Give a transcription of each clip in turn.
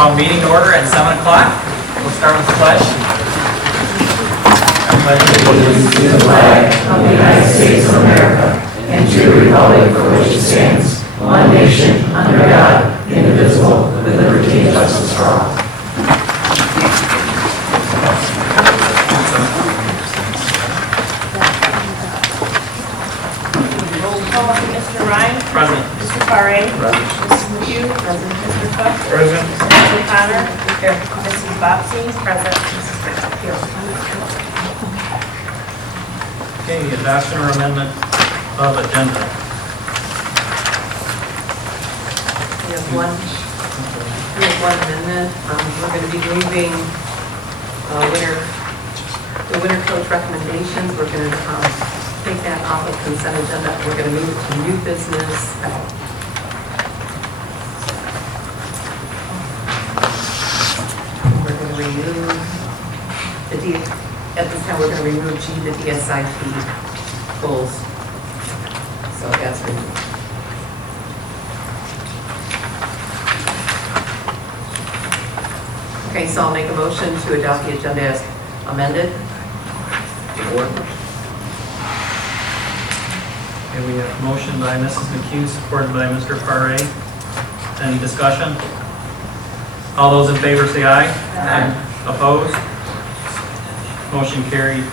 Call meeting to order at 7 o'clock. We'll start with the pledge. I pledge allegiance to the flag of the United States of America and to the republic for which it stands, one nation, under God, indivisible, with liberty and justice for all. Mr. Ryan? Present. Mr. Paré? Present. Mrs. McHugh? Present. Mr. Cook? Present. Mrs. O'Connor? Here. Mrs. Bobbsey? Present. Mrs. Bishop? Here. Okay, adoption or amendment of agenda. We have one amendment. We're going to be moving the winter coach recommendations. We're going to take that off of consent agenda. We're going to move it to new business. We're going to remove at this time we're going to remove G, the DSIP goals. So that's removed. Okay, so I'll make a motion to adopt the agenda as amended. Okay, we have a motion by Mrs. McHugh, supported by Mr. Paré. Any discussion? All those in favor say aye. Aye. Opposed? Motion carried.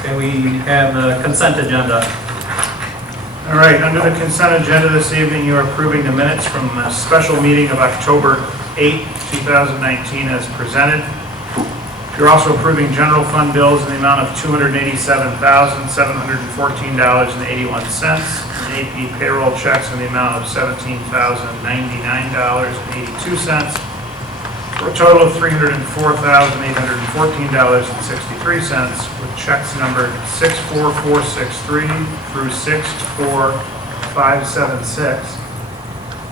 Okay, we have the consent agenda. All right, under the consent agenda this evening, you are approving the minutes from the special meeting of October 8, 2019 as presented. You're also approving general fund bills in the amount of $287,714.81 and AP payroll checks in the amount of $17,099.82 for a total of $304,814.63 with checks numbered 64463 through 64576.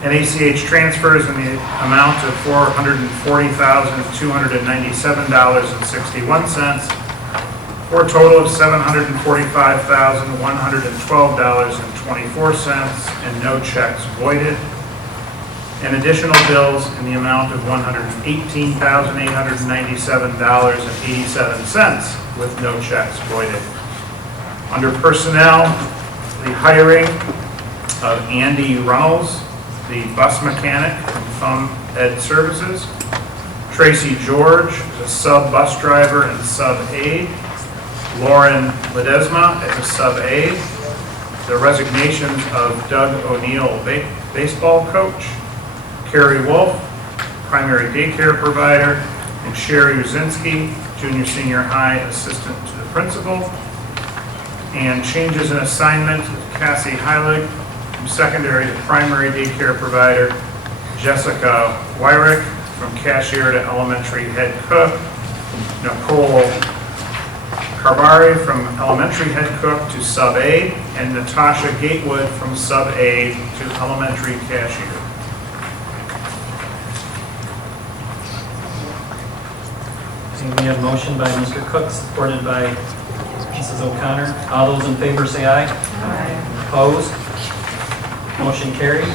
And ACH transfers in the amount of $440,297.61 for a total of $745,112.24 and no checks voided. And additional bills in the amount of $118,897.87 with no checks voided. Under personnel, the hiring of Andy Runnels, the bus mechanic from Thumb Ed Services, Tracy George, the sub bus driver and sub aide, Lauren Ledesma as a sub aide, the resignations of Doug O'Neill, baseball coach, Carrie Wolf, primary daycare provider, and Sherry Uzinski, junior senior high assistant to the principal, and changes in assignment of Cassie Heilig, from secondary to primary daycare provider, Jessica Wyrick from cashier to elementary head cook, Nicole Carvari from elementary head cook to sub-aide, and Natasha Gatewood from sub-aide to elementary cashier. We have a motion by Mr. Cook, supported by Mrs. O'Connor. All those in favor say aye. Aye. Opposed? Motion carried.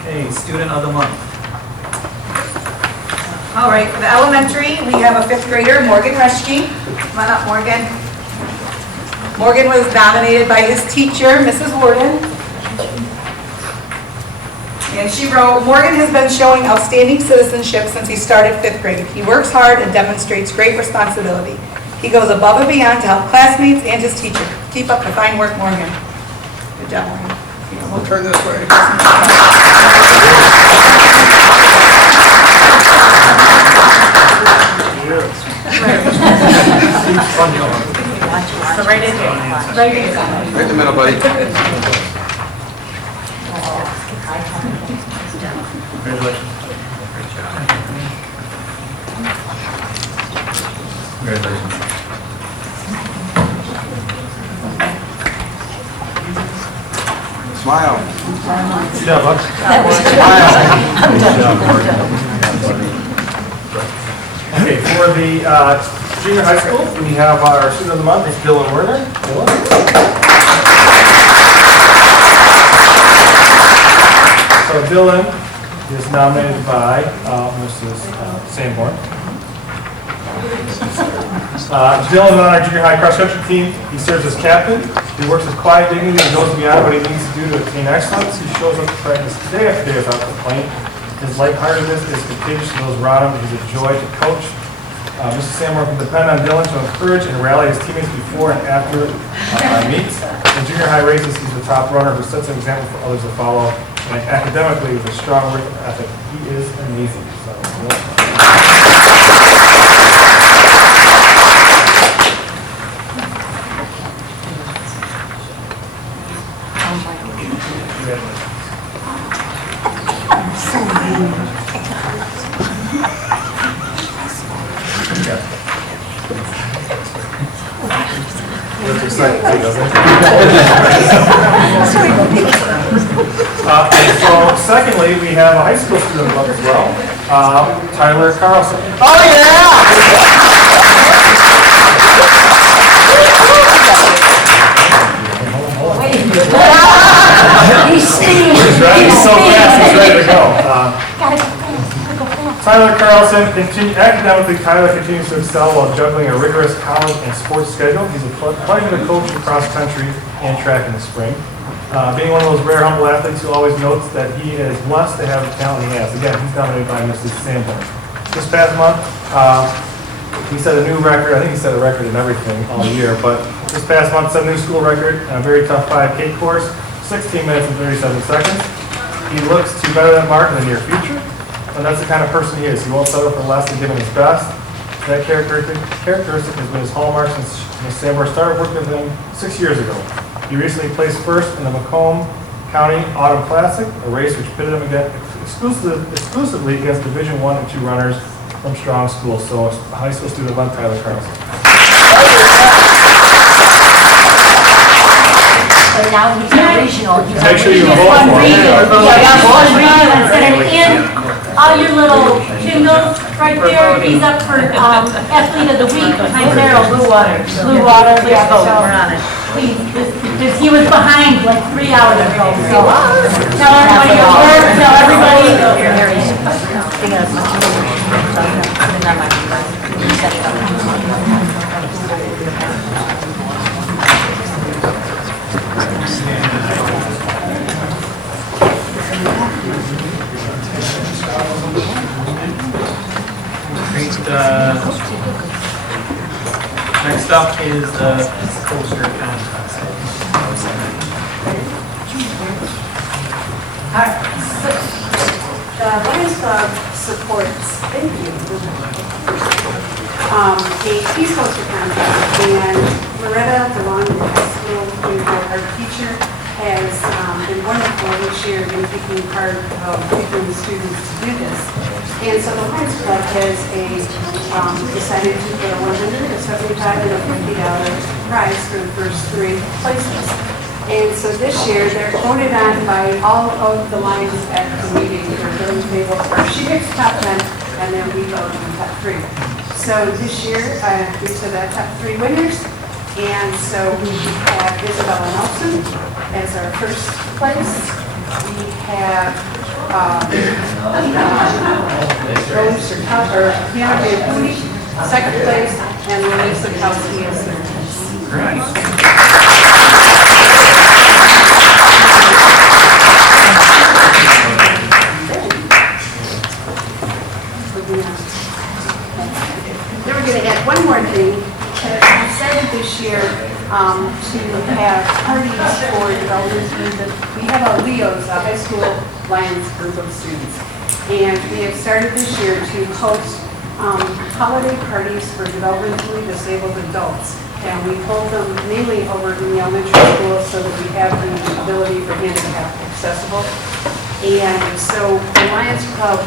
Okay, student of the month. All right, for the elementary, we have a fifth grader, Morgan Reschke. Come on up, Morgan. Morgan was nominated by his teacher, Mrs. Warden. And she wrote, Morgan has been showing outstanding citizenship since he started fifth grade. He works hard and demonstrates great responsibility. He goes above and beyond to help classmates and his teacher. Keep up the fine work, Morgan. Good job, Morgan. We'll turn this way. So right in here. Right in here. Right in the middle, buddy. Congratulations. Congratulations. Smile. Good job, bud. Okay, for the junior high school, we have our student of the month is Dylan Werner. So Dylan He is nominated by Mrs. Sanborn. Dylan is on our junior high cross-country team. He serves as captain. He works with quiet dignity and goes beyond what he needs to do to attain excellence. He shows up to practice day after day without complaint. His lightheartedness is contagious to those around him. He's a joy to coach. Mr. Sanborn can depend on Dylan to encourage and rally his teammates before and after our meets. In junior high races, he's the top runner who sets an example for others to follow. And academically, with a strong work ethic, he is amazing. So, Looks exciting, doesn't it? And so, secondly, we have a high school student as well, Tyler Carlson. Oh, yeah! He's steaming. He's ready. He's so fast, he's ready to go. Tyler Carlson, academically, Tyler continues to excel while juggling a rigorous college and sports schedule. He's a pleasure to coach in cross country and track in the spring. Being one of those rare, humble athletes who always notes that he is blessed to have the talent he has. Again, he's nominated by Mrs. Sanborn. This past month, he set a new record. I think he set a record in everything all year, but this past month set a new school record in a very tough 5K course, 16 minutes and 37 seconds. He looks to better that mark in the near future, and that's the kind of person he is. He won't settle for less than giving his best. That characteristic has been his hallmark since Ms. Sanborn started working with him 6 years ago. He recently placed first in the Macomb County Autumn Classic, a race which pitted him exclusively against Division I and II runners from strong schools. So a high school student like Tyler Carlson. So now he's in regional. Make sure you vote for him. Yeah, one regional instead of in. All your little jingles right there, he's up for athlete of the week behind Merrill. Blue Water. Blue Water, yeah, so please, because he was behind like 3 hours ago. So tell everybody your work, tell everybody. Next up is the poster contest. The Lions Club supports, thank you, a peace poster contest, and Loretta, the Long High School, our teacher, has been wonderful this year in taking part of picking the students to do this. And so the Lions Club has decided to put a $175 and a $50 prize for the first 3 places. And so this year, they're voted on by all of the Lions at the meeting. She picks top 10, and then we vote on the top 3. So this year, these are the top 3 winners. And so we have Isabella Nelson as our first place. We have Rose Piano Van second place, and Lisa Kowski is third place. Great. Then we're going to add one more thing. We decided this year to have parties for development. We have a LEOs, a high school Lions group of students. And we have started this year to host holiday parties for developmentally disabled adults. And we hold them mainly over in the elementary schools so that we have the ability for handicap accessible. And so the Lions Club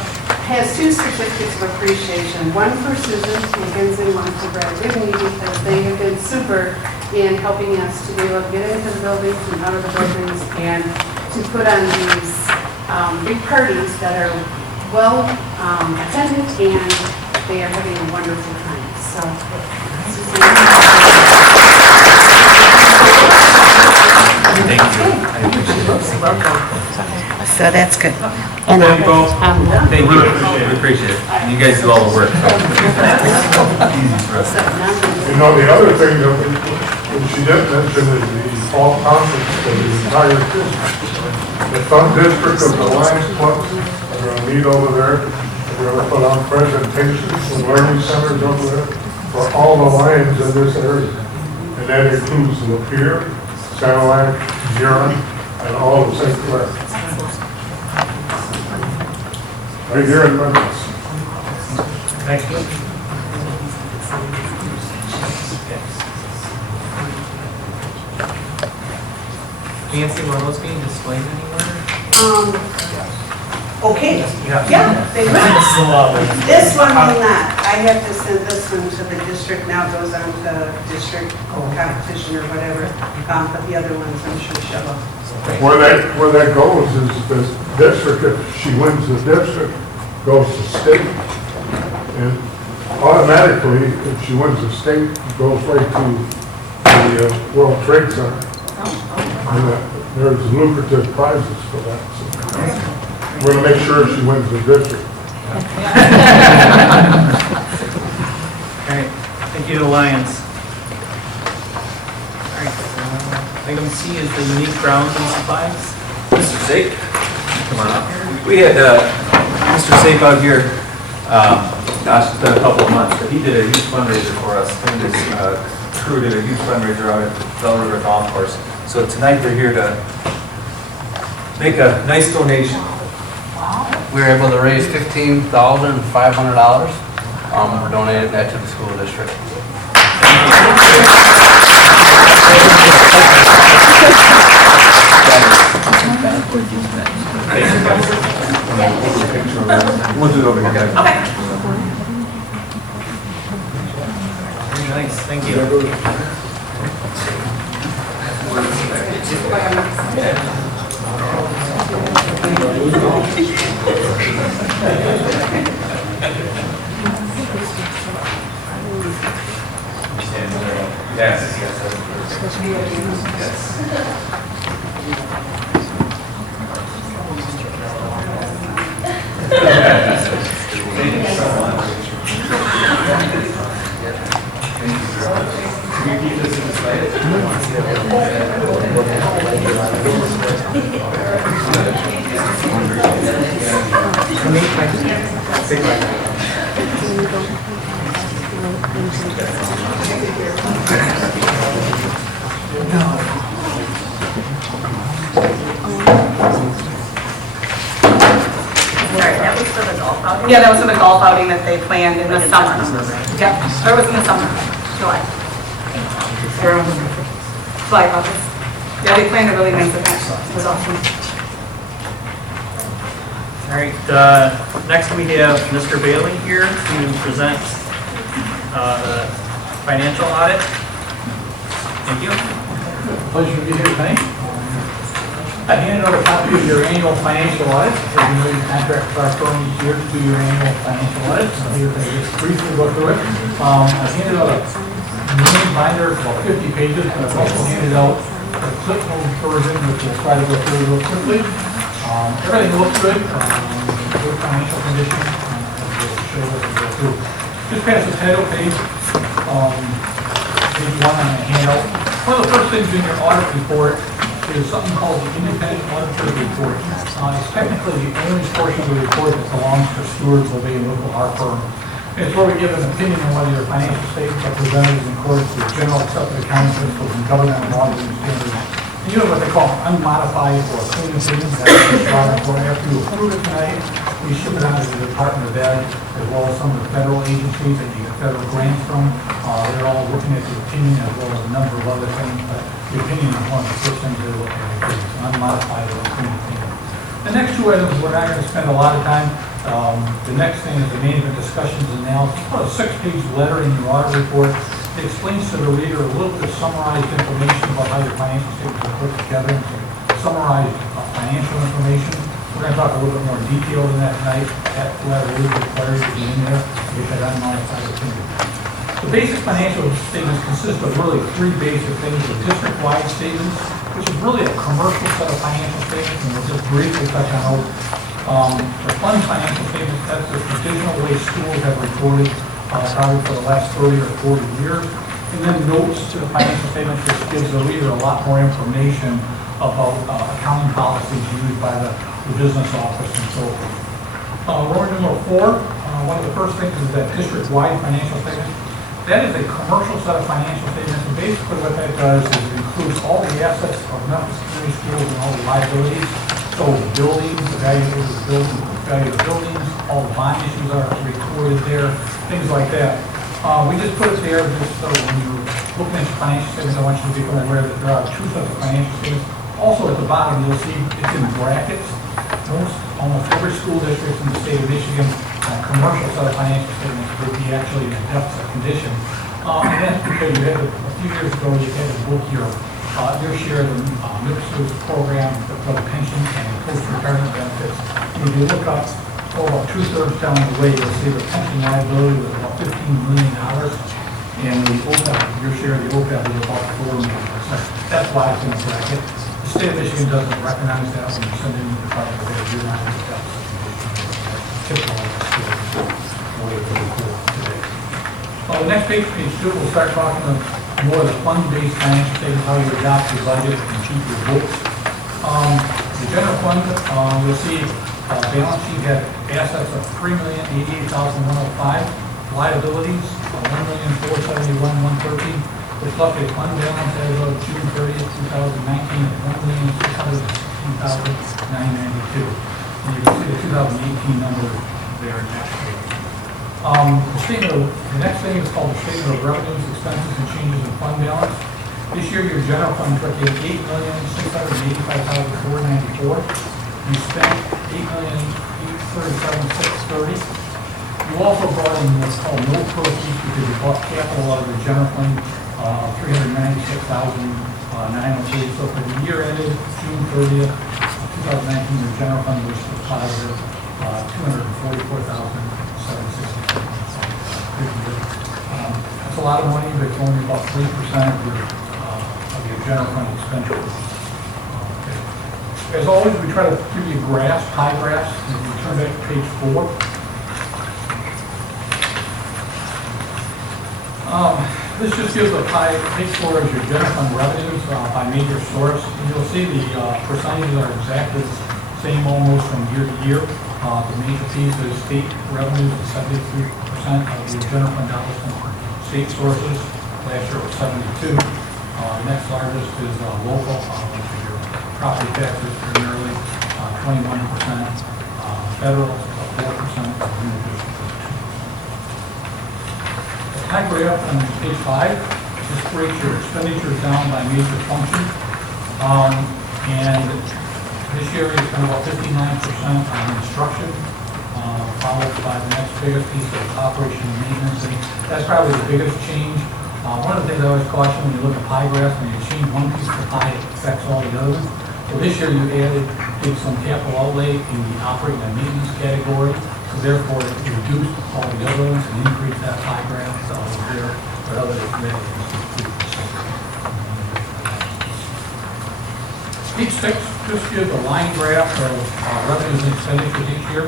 has 2 certificates of appreciation, one for Susan McKenzie, one for Brad Whitney, because they have been super in helping us to be able to get into the buildings and out of the buildings and to put on these big parties that are well attended, and they are having a wonderful time. So, So that's good. Thank you both. Thank you. We appreciate it. And you guys do all the work. Easy for us. You know, the other thing that she didn't mention is the fall conference for the entire district. The Sun District of the Lions Clubs are going to meet over there. We're going to put on presentations and learning centers over there for all the Lions in this area. And that includes Lapeer, Sanilac, Huron, and all of St. Clair. Right here in Memphis. Thank you. Nancy, were those being displayed anywhere? Okay, Yeah. yeah, they will. Slow. This one will not. I have to send this one to the district, now it goes on to district competition or whatever, but the other ones I'm sure show up. Where that goes is the district, if she wins the district, goes to state. And automatically, if she wins the state, it goes right to the World Trade Center. And there's lucrative prizes for that. So we're going to make sure she wins the district. All right, thank you to Lions. All right, item C is the unique grounds and supplies. Mr. Sape, come on up. We had Mr. Sape out here, gosh, it's been a couple of months, but he did a huge fundraiser for us. Him and his crew did a huge fundraiser out at the Bell River Golf Course. So tonight they're here to make a nice donation. We were able to raise $15,500. We're donating that to the school district. We'll do it over here. Okay. Very nice, thank you. Yes. Sorry, that was for the golf outing? Yeah, that was for the golf outing that they planned in the summer. Yep, or it was in the summer, July. July, August. Yeah, they planned a really nice event, so it was awesome. All right, next we have Mr. Bailey here to present the financial audit. Thank you. Pleasure to be here tonight. I handed out a copy of your annual financial audit. As you know, your contract with our firm each year to do your annual financial audit. So here, I just briefly go through it. I handed out a main binder, about 50 pages, but I've also handed out a clip notes version, which we'll try to go through real quickly. Everything looks good. Good financial condition. We'll show what we go through. Just pass the title page. Page 1 on the handout. One of the first things in your audit report is something called the independent auditor report. It's technically the only portion of the report that belongs to Stewart, Levy, and Local, our firm. It's where we give an opinion on whether your financial statements are presented in accordance with general accepted accounting principles and government and auditing standards. And you have what they call unmodified or clean opinion. That's the audit report. After you approve it tonight, we ship it out to the Department of Ed, as well as some of the federal agencies that you get federal grants from. They're all looking at the opinion as well as a number of other things, but the opinion is one of the first things they're looking at. It's an unmodified or clean opinion. The next two items, we're not going to spend a lot of time. The next thing is the management discussions and analysis. It's about a 6-page letter in your audit report. It explains to the reader a little bit of summarized information about how your financial statements are put together, and some summarized financial information. We're going to talk a little bit more detail than that tonight. That letter is required to be in there to get that unmodified opinion. The basic financial statements consist of really 3 basic things. The district-wide statements, which is really a commercial set of financial statements, and we'll just briefly touch on those. The fund financial statements, that's the traditional way schools have reported probably for the last 30 or 40 years. And then notes to the financial statements, which gives the reader a lot more information about accounting policies used by the business office and so forth. Roman numeral 4, one of the first things is that district-wide financial statement. That is a commercial set of financial statements, and basically what that does is it includes all the assets of Memphis Community Schools and all the liabilities. So buildings, the value of the buildings, all the bond issues are recorded there, things like that. We just put it there just so when you're looking at your financial statements, I want you to become aware that there are two sets of financial statements. Also at the bottom, you'll see it's in brackets. Almost every school district in the state of Michigan, commercial set of financial statements would be actually in a deficit condition. And that's because you had a few years ago, you had to book your share of the Memphis program for the pension and post-retirement benefits. And if you look up, about 2/3 down the way, you'll see the pension liability was about $15 million, and the OPEB, your share of the OPEB was about $4 million. So that's why it's in a bracket. The state of Michigan doesn't recognize that when you send in the department of Ed, you're not in the deficit condition. Typical of the school, the way it's recorded today. The next page, page 2, we'll start talking more of the fund-based financial statements, how you adopt your budget and keep your books. The general fund, you'll see balance sheet had assets of $3,088,105, liabilities of $1,471,113, which left a fund balance as of June 30th, 2019 at $1,616,992. And you can see the 2018 number there next page. The next thing is called the statement of revenues, expenses, and changes in fund balance. This year, your general fund took in $8,685,494. You spent $8,837,630. You also brought in what's called no proceeds because you bought capital out of the general fund of $396,903. So for the year ended June 30th, 2019, your general fund was positive $244,760. That's a lot of money, but it's only about 3% of your general fund expenditure. As always, we try to give you graphs, pie graphs. If you turn back to page 4. This just gives a pie. Page 4 is your general fund revenues by major source. And you'll see the percentages are exactly the same almost from year to year. The major piece is state revenues is 73% of your general fund dollars from state sources. Last year it was 72. The next largest is local, which is your property taxes primarily, 21%, federal, 4%, The pie graph on page 5 just breaks your expenditures down by major function. And this year is spent about 59% on instruction, followed by the next biggest piece of operation and maintenance. And that's probably the biggest change. One of the things I always caution when you look at pie graphs, when you change one piece of the pie, it affects all the other ones. So this year you did some capital outlay in the operating and maintenance category, so therefore it reduced all the other ones and increased that pie graph that was there, but other than that, Page 6 just gives a line graph of revenues and expenditures each year.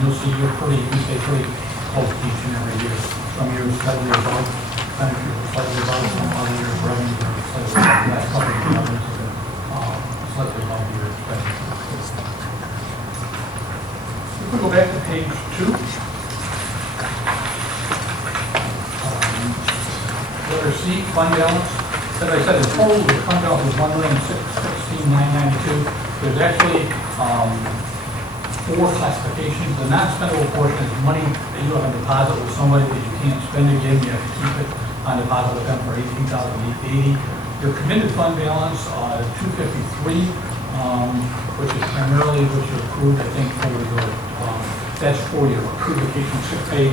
You'll see you stay pretty close to each and every year. Some years slightly above, expenditures are slightly above, some other years revenues are slightly above. The last couple of years are slightly above your expenditures. If we go back to page 2, letter C, fund balance. As I said, the total of the fund balance is $1,616,992. There's actually 4 classifications. The non-spendable portion is money that you have on deposit with somebody that you can't spend again. You have to keep it on deposit with them for $18,880. Your committed fund balance is $253, which is primarily what you accrued, I think, for your that's for your accrued vacation sick pay.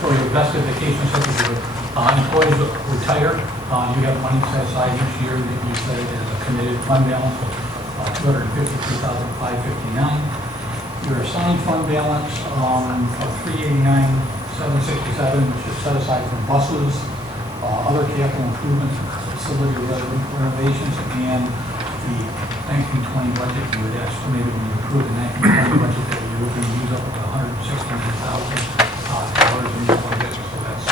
For your vested vacation sick pay, your employees retire, you have money set aside each year that you set it as a committed fund balance of $253,559. Your assigned fund balance of $389,600 767, which is set aside for buses, other capital improvements, facility renovations, and the 1920 budget. You had estimated when you approved the 1920 budget that you were going to use up about $169,000 in the budget, so that's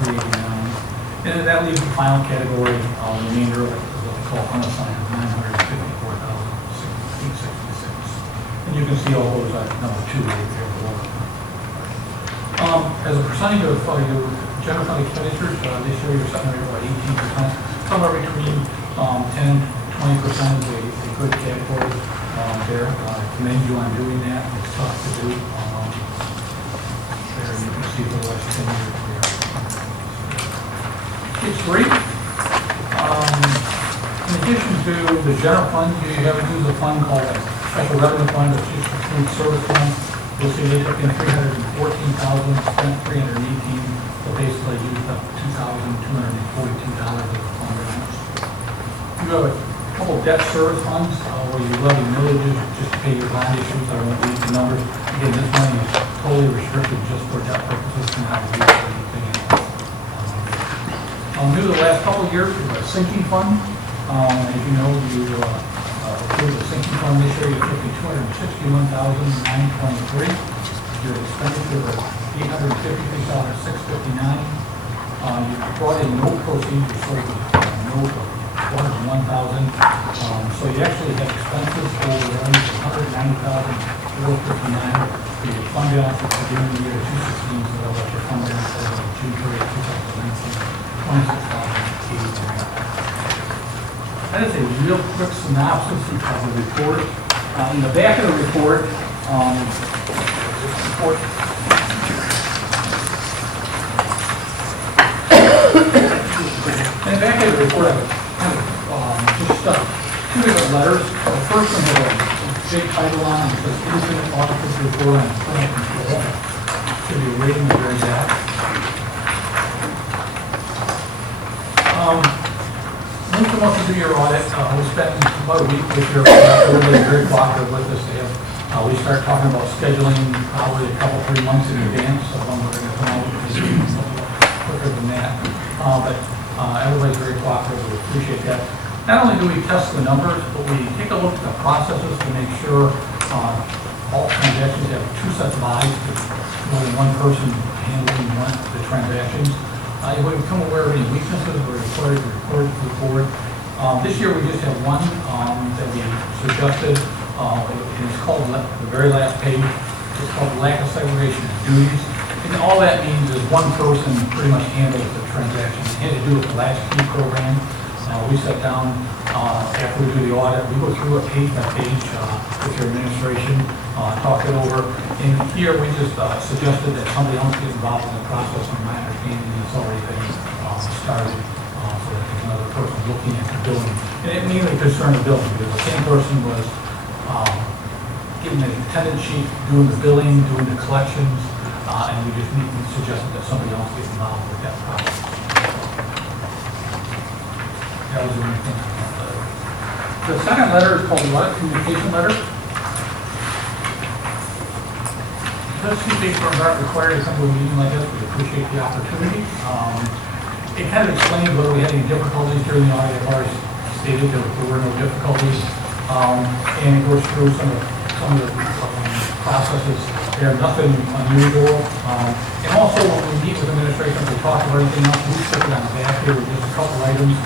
$389. And then that leaves the final category, the remainder of it, is what they call unassigned, $954,666. And you can see all those at number 2 right there below. As a percentage of your general fund expenditures, this year you're setting rate about 18%, somewhere between 10 and 20% is a good category there. I commend you on doing that. It's tough to do. There you can see the last 10 years there. It's great. In addition to the general fund, you have to use a fund called a special revenue fund, which is a food service fund. You'll see they took in $314,000, spent $318, so basically used up $2,242 of the fund balance. You have a couple debt service funds where you levy millages just to pay your bond issues. I won't read the numbers. Again, this money is totally restricted just for debt purposes and not used for anything else. Due to the last couple of years, we have a sinking fund. As you know, you approved the sinking fund this year. You're taking $261,923. Your expenditure of $853,659. You brought in no proceeds. You sold a note of $401,000. So you actually had expenses over revenues of $190,459. Your fund balance at the beginning of the year, $216. So that was your fund balance as of June 30, 2019, $26,080. That is a real quick synopsis of the report. In the back of the report, in the back of the report, I kind of just stuck 2 different letters. The first one had a big title on it, it says Independent Auditor's Report on Internal Control. Should be reading the very back. Most of us who do your audit, we spent about a week with your audit, very cooperative with us. We start talking about scheduling probably a couple, 3 months in advance of when we're going to come out with this, quicker than that. But everybody's very cooperative, we appreciate that. Not only do we test the numbers, but we take a look at the processes to make sure all transactions have 2 sets of eyes, more than 1 person handling the transactions. If we become aware of any weaknesses, we're required to report to the board. This year we just have one that we suggested. It's called, the very last page, it's called lack of segregation of duties. And all that means is 1 person pretty much handles the transaction. It had to do with the latchkey program. We sat down after we do the audit, we go through it page by page with your administration, talk it over. And here we just suggested that somebody else get involved in the process, and my understanding is it's already been started, so that there's another person looking at the building. And it mainly concerned the building, because the same person was getting the attendance sheet, doing the billing, doing the collections, and we just suggested that somebody else get involved with that process. That was the only thing. The second letter is called the audit communication letter. Because these firms aren't required to come to a meeting like this, we appreciate the opportunity. It kind of explains whether we had any difficulties during the audit. I've already stated that there were no difficulties. And it goes through some of the processes. They're nothing unusual. And also when we meet with administration, we talk about anything else, we stick it on the back here with just a couple items.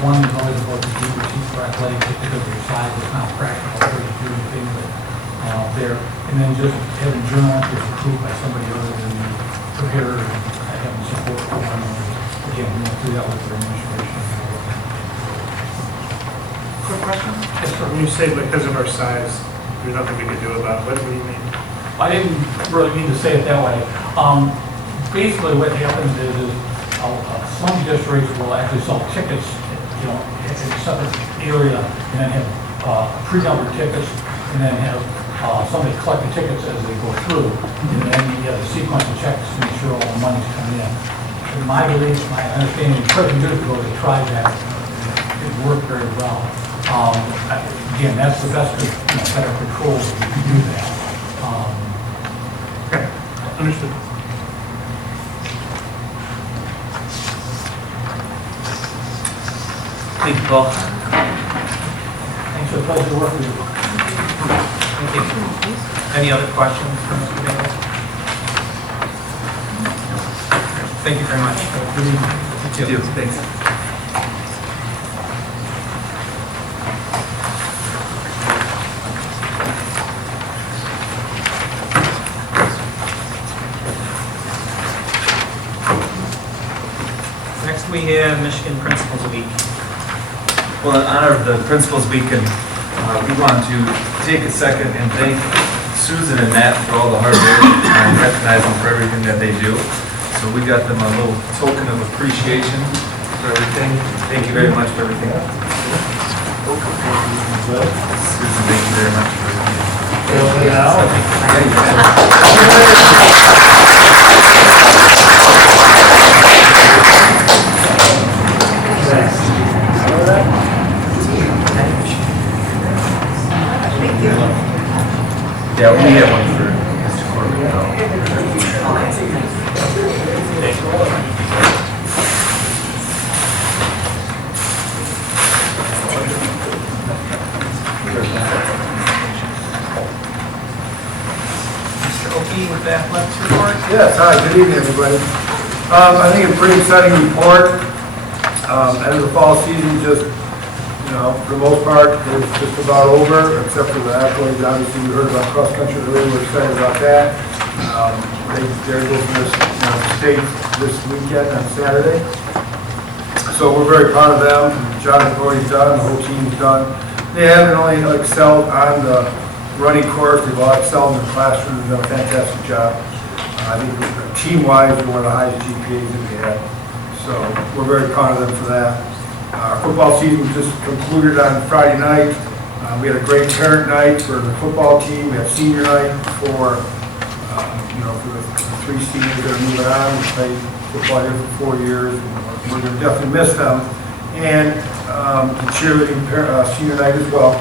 One is always about the due receipt for athletics, because of your size, it's not practical for you to do anything there. And then just having journal entries approved by somebody other than the preparer and having support for one. Again, we went through that with the administration. Quick question? Yes, sir. When you say because of our size, there's nothing we can do about it, what do you mean? I didn't really mean to say it that way. Basically what happens is some districts will actually sell tickets, in a separate area, and then have pre-numbered tickets, and then have somebody collect the tickets as they go through, and then you have a sequence of checks to make sure all the money's coming in. In my belief, my understanding, 20 years ago they tried that, it worked very well. Again, that's the best, better control if you can do that. Okay, understood. Thank you, Paul. Thanks for the pleasure to work with you. Thank you. Any other questions for Mr. Bailey? Thank you very much. Good evening. Thanks. Next, we have Michigan Principals Week. Well, in honor of the Principals Weekend, we want to take a second and thank Susan and Matt for all the hard work and recognize them for everything that they do. So we got them a little token of appreciation for everything. Thank you very much for everything. Susan, thank you very much for Yeah, we have one for Mr. Corbett. Mr. Oki with the athletics report. Yes, hi, good evening, everybody. I think a pretty exciting report. End of the fall season, just, you know, for the most part, it's just about over, except for the accolades. Obviously, we heard about cross-country earlier, we're excited about that. They're going to this, state this weekend on Saturday. So we're very proud of them. John has already done, the whole team's done. They haven't only excelled on the running course, they've all excelled in the classroom, they've done a fantastic job. I think team-wise, we're one of the highest GPAs that we had. So we're very proud of them for that. Our football season just concluded on Friday night. We had a great parent night for the football team. We had senior night for, for the three seniors that are moving on. We played football here for 4 years. And we're going to definitely miss them. And the cheerleading senior night as well.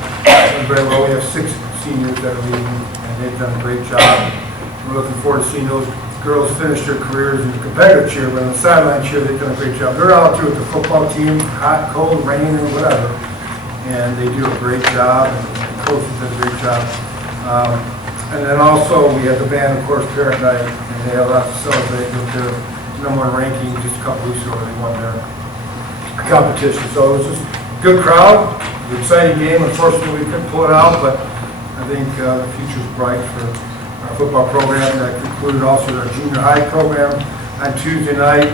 Very well. We have 6 seniors that are leaving, and they've done a great job. We're looking forward to seeing those girls finish their careers in the competitive cheer, but on the sideline cheer, they've done a great job. They're out there with the football team, hot, cold, rain, or whatever, and they do a great job, and the coaches did a great job. And then also, we had the band, of course, parent night, and they had a lot to celebrate with their #1 ranking just a couple weeks ago. They won their competition. So it was just a good crowd, an exciting game. Unfortunately, we couldn't pull it out, but I think the future's bright for our football program. That concluded also our junior high program on Tuesday night,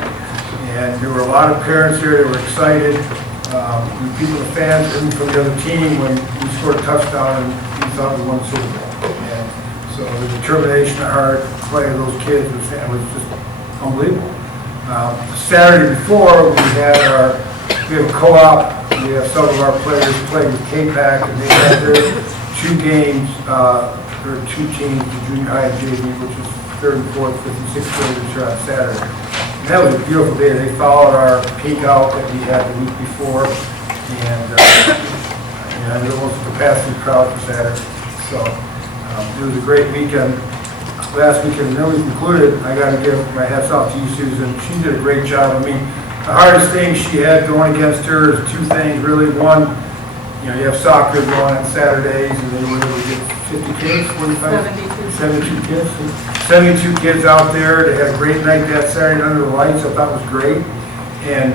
and there were a lot of parents here that were excited. People, the fans, even from the other team, when we scored a touchdown and we thought we won the Super Bowl. And so the determination, the hard play of those kids was just unbelievable. Saturday before, we have a co-op. We have some of our players playing with K-Pac, and they had their 2 games. There are 2 teams, the junior high and JV, which is 3rd and 4th, 5th and 6th graders here on Saturday. And that was a beautiful day. They followed our peak out that we had the week before, and there was a capacity crowd for Saturday. So it was a great weekend. Last weekend, then we concluded. I got to give my hats off to you, Susan. She did a great job. I mean, the hardest thing she had going against her is 2 things, really. One, you have soccer going on Saturdays, and they were able to get 50 kids, 72 kids. 72 kids out there. They had a great night that Saturday under the lights. I thought it was great. And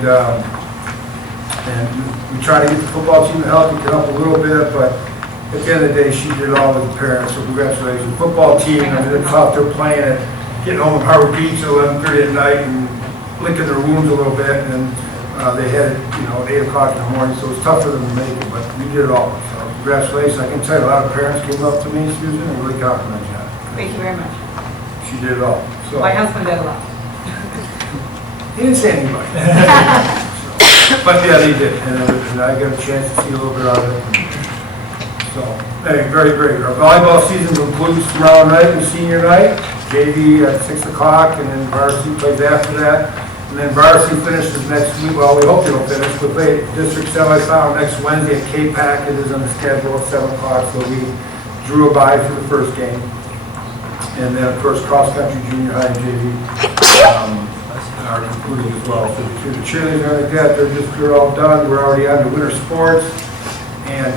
we tried to get the football team to help. We could help a little bit, but at the end of the day, she did it all with the parents. So congratulations. The football team, they're out there playing it, getting home at Harvard Beach at 11:30 at night and licking their wounds a little bit. And they had, 8 o'clock in the morning, so it was tough for them to make it, but we did it all. So congratulations. I can tell you a lot of parents came up to me, Susan, and really complimented you. Thank you very much. She did it all. So My husband did a lot. he didn't say anybody. But yeah, they did, and I got a chance to see a little bit of it. So, hey, very great. Our volleyball season concludes tomorrow night and senior night. JV at 6 o'clock, and then varsity plays after that. And then varsity finishes next week. Well, we hope they don't finish. We'll play district semifinal next Wednesday at K-Pac. It is on the schedule at 7 o'clock, so we drew a bye for the first game. And then, of course, cross-country, junior high, and JV. are concluding as well. So between the cheerleading like that, they're all done. We're already on to winter sports. And,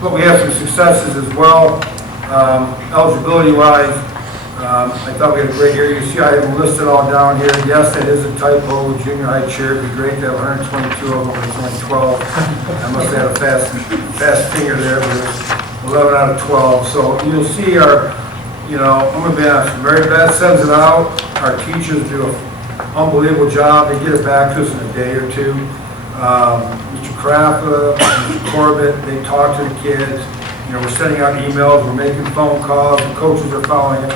but we have some successes as well. Eligibility-wise, I thought we had a great year. You see I have them listed all down here. Yes, that is a typo. Junior high cheer, it'd be great to have 122 of them, but it's only 12. I must have had a fast finger there, but it's 11 out of 12. So you'll see our, you know, I'm going to be honest, Mary Beth sends it out. Our teachers do an unbelievable job. They get it back to us in a day or two. Mr. Kraft, Mr. Corbett, they talk to the kids. You know, we're sending out emails, we're making phone calls, the coaches are following it.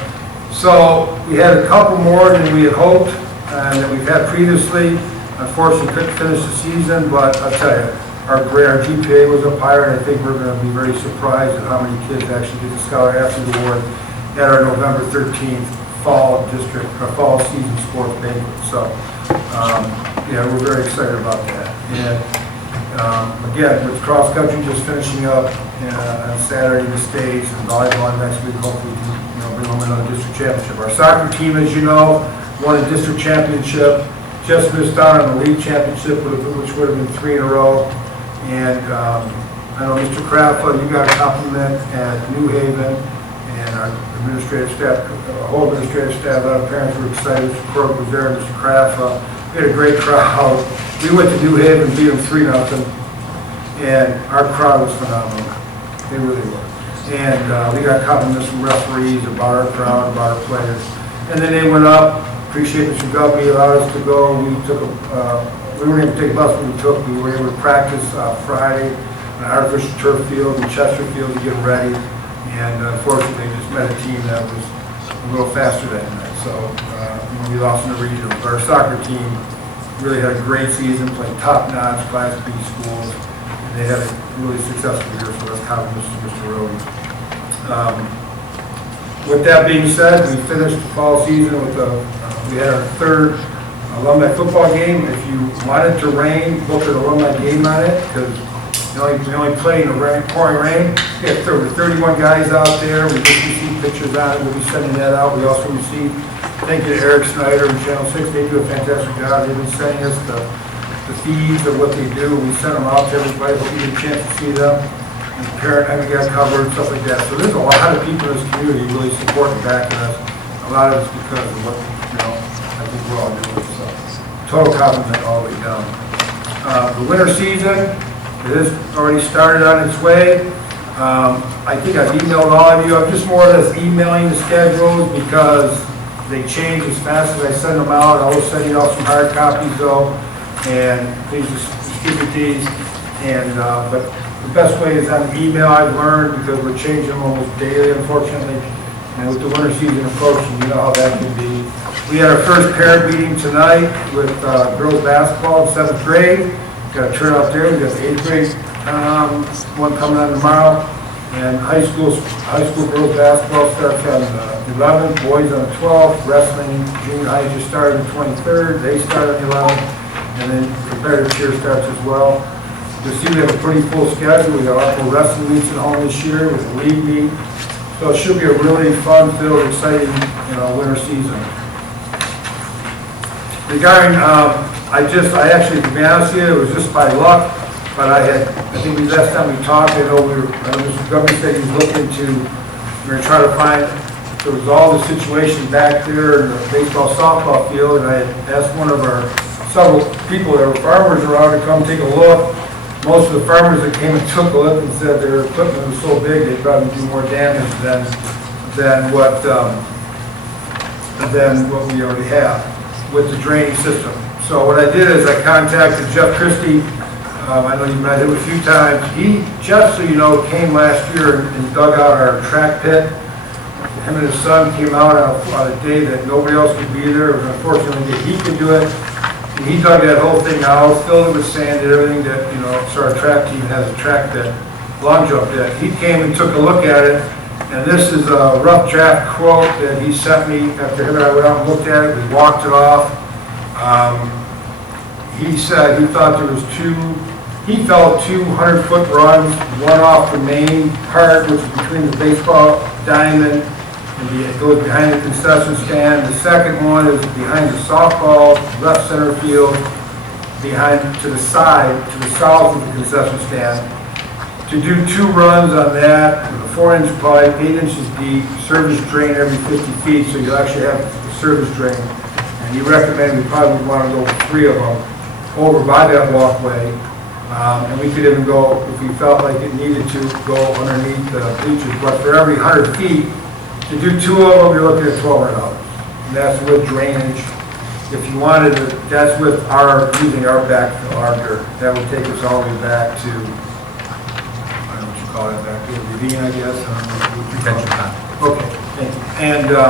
So we had a couple more than we had hoped and that we've had previously. Unfortunately, couldn't finish the season, but I'll tell you, our GPA was up higher, and I think we're going to be very surprised at how many kids actually get the Scholar Athlete Award at our November 13th fall season sports banquet. So, yeah, we're very excited about that. And again, with cross country just finishing up on Saturday in the States and volleyball next week, hopefully, you know, bring home another district championship. Our soccer team, as you know, won a district championship. Just missed out on the league championship, which would have been 3 in a row. And I know Mr. Kraft, you got a compliment at New Haven, and our administrative staff, whole administrative staff, a lot of parents were excited. Mr. Corbett was there, Mr. Kraft. We had a great crowd. We went to New Haven, beat them 3-0, and our crowd was phenomenal. They really were. And we got compliments from referees about our crowd, about our players. And then they went up. Appreciate Mr. Gubby allowed us to go. We took we weren't able to take a bus, but we were able to practice Friday on an artificial turf field in Chesterfield to get ready. And unfortunately, they just met a team that was a little faster that night. So we lost in the region. But our soccer team really had a great season, playing top-notch Class B schools. And they had a really successful year, so that's compliments to Mr. Rohde. With that being said, we finished the fall season with we had our 3rd alumni football game. If you wanted to rain, book an alumni game on it, because we only play in the pouring rain. We had 31 guys out there. We just received pictures on it. We'll be sending that out. We also received, thank you to Eric Snyder and Channel 6. They do a fantastic job. They've been sending us the feeds of what they do. We send them out to everybody. Hope you get a chance to see them. And parent, we got covered, stuff like that. So there's a lot of people in this community really supporting backing us. A lot of it's because of what, I think we're all doing. So total compliment all the way down. The winter season, it has already started on its way. I think I've emailed all of you. I'm just more or less emailing the schedules because they change as fast as I send them out. I will send you out some hard copies though, and please just keep it these. And but the best way is on email. I've learned because we're changing them almost daily, unfortunately. And with the winter season approaching, you know how that can be. We had our first parent meeting tonight with girls basketball in 7th grade. Got a turnout there. We got the 8th grade one coming on tomorrow. And high school girls basketball starts on the 11th, boys on the 12th. Wrestling, junior high just started on the 23rd. They start on the 11th. And then competitive cheer starts as well. You'll see we have a pretty full schedule. We got a lot more wrestling meets at home this year with the league meet. So it should be a really fun-filled, exciting, winter season. Regarding, I actually, to be honest with you, it was just by luck, but I think the last time we talked, Mr. Gubby said he was looking to, we're going to try to find, there was all the situation back there in the baseball, softball field, and I had asked one of our, several people that were farmers around to come take a look. Most of the farmers that came and took a look and said their equipment was so big they'd probably do more damage than what we already have with the draining system. So what I did is I contacted Jeff Christie. I know you met him a few times. Jeff, so you know, came last year and dug out our track pit. Him and his son came out on a day that nobody else could be there. It was unfortunately that he could do it. And he dug that whole thing out, filled it with sand and everything that, so our track team has a track pit, long jump pit. He came and took a look at it, and this is a rough draft quote that he sent me after him and I went out and looked at it. We walked it off. He said he thought there was he felt 200-foot runs, one off the main part, which is between the baseball diamond It goes behind the concession stand. The second one is behind the softball, left center field, behind, to the side, to the south of the concession stand. To do 2 runs on that, with a 4-inch pipe, 8 inches deep, service drain every 50 feet, so you actually have a service drain. And he recommended we probably would want to go 3 of them over by that walkway. And we could even go, if we felt like it needed to, go underneath the bleachers. But for every 100 feet, to do 2 of them, you're looking at $1,200. And that's with drainage. If you wanted to, that's with our, using our backfill, our dirt. That would take us all the way back to, I don't know what you call it back there, Ravine, I guess. I don't know what you call it. Okay, thank you.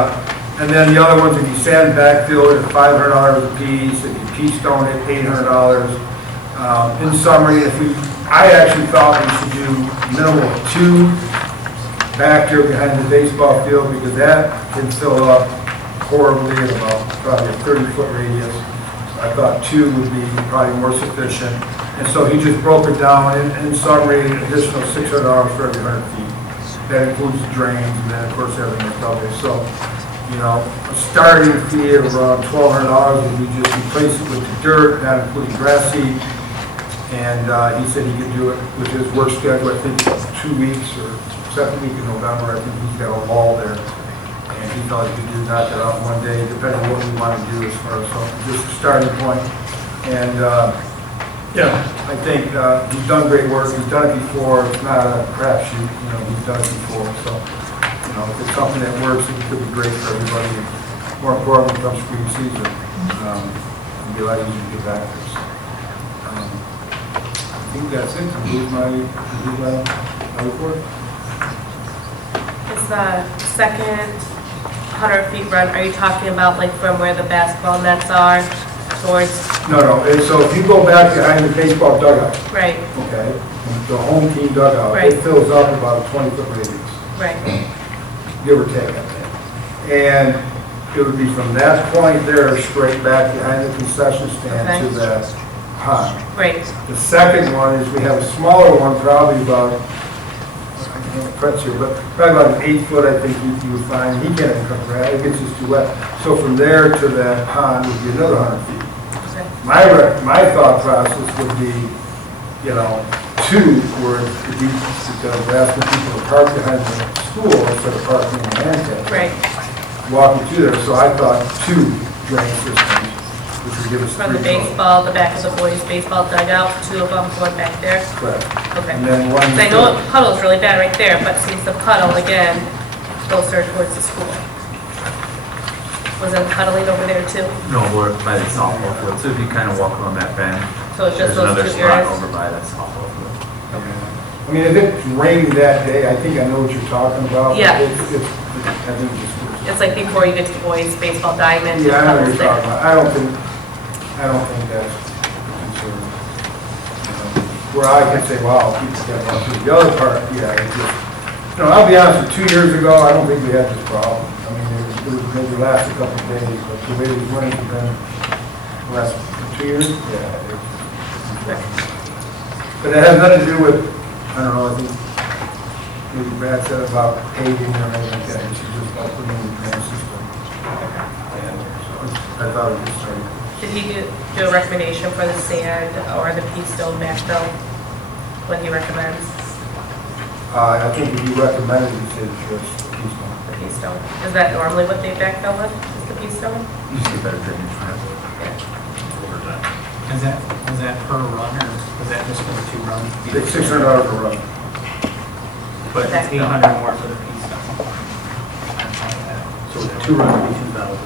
And then the other ones, if you sand backfill it at $500 a piece, if you pea-stone it, $800. In summary, I actually thought we should do minimum of 2 back there behind the baseball field, because that can fill up horribly at about probably a 30-foot radius. I thought 2 would be probably more sufficient. And so he just broke it down in summary, an additional $600 for every 100 feet. That includes the drains and then of course everything that's out there. So, you know, a starting fee of around $1,200, and we just replace it with the dirt, not including grass seed. And he said he could do it with his work schedule, I think 2 weeks or 2nd week in November. I think he's got a wall there. And he thought he could knock it out one day, depending on what we want to do as far as, so just a starting point. And, yeah, I think he's done great work. He's done it before. It's not a crapshoot, you know, he's done it before. So, you know, if it's something that works, it could be great for everybody. More importantly, come spring season, it'll be a lot easier to get back there. So, I think that's it. Conclude my report. Is the second 100 feet run, are you talking about like from where the basketball nets are towards? No. And so if you go back behind the baseball dugout, Right, okay, the home team dugout, Right. it fills up about a 20-foot radius, right, give or take, I think. And it would be from that point there straight back behind the concession stand to that pond. right, The second one is we have a smaller one, probably about, I can't press here, but probably about an 8-foot, I think you would find. He can't even come around, it gets just too wet. So from there to that pond would be another 100 feet. okay, My thought process would be, you know, 2 where it could be, because we're asking people to park behind the school instead of parking in the handicap. right. Walking through there, so I thought 2 drain systems, which would give us 3. From the baseball, the back of the boys' baseball dugout, 2 of them going back there? Correct. Okay. And then one. 'Cause I know the puddle's really bad right there, but see the puddle again, closer towards the school. Was it puddling over there too? No, we're by the softball field, so if you kind of walk around that bend, So it's just there's those another 2 spot areas? over by that softball field. I mean, if it's raining that day, I think I know what you're talking about. Yeah. I think it's. It's like before you get to the boys' baseball diamond. Yeah, I know what puddles you're there. talking about. I don't think that's a concern. You know, where I can say, wow, people get one through. The other part, yeah, it's just, you know, I'll be honest, 2 years ago, I don't think we had this problem. I mean, it was maybe last a couple of days, but the way these winters have been the last 2 years, yeah. But it has nothing to do with, I don't know, I think maybe Brad said about paving or anything like that. It's just about putting in the drain system. And so I thought it was starting. Did he do a recommendation for the sand or the pea stone backfill? What he recommends? I think if you recommended it, he said just Keystone. The pea stone. Is that normally what they backfill with? Is the pea stone? You see better drainage from it. Is that per run, or is that just for the 2 runs? It's $600 per run. But it's 800 more for the piece stuff. So 2 runs would be 2,000.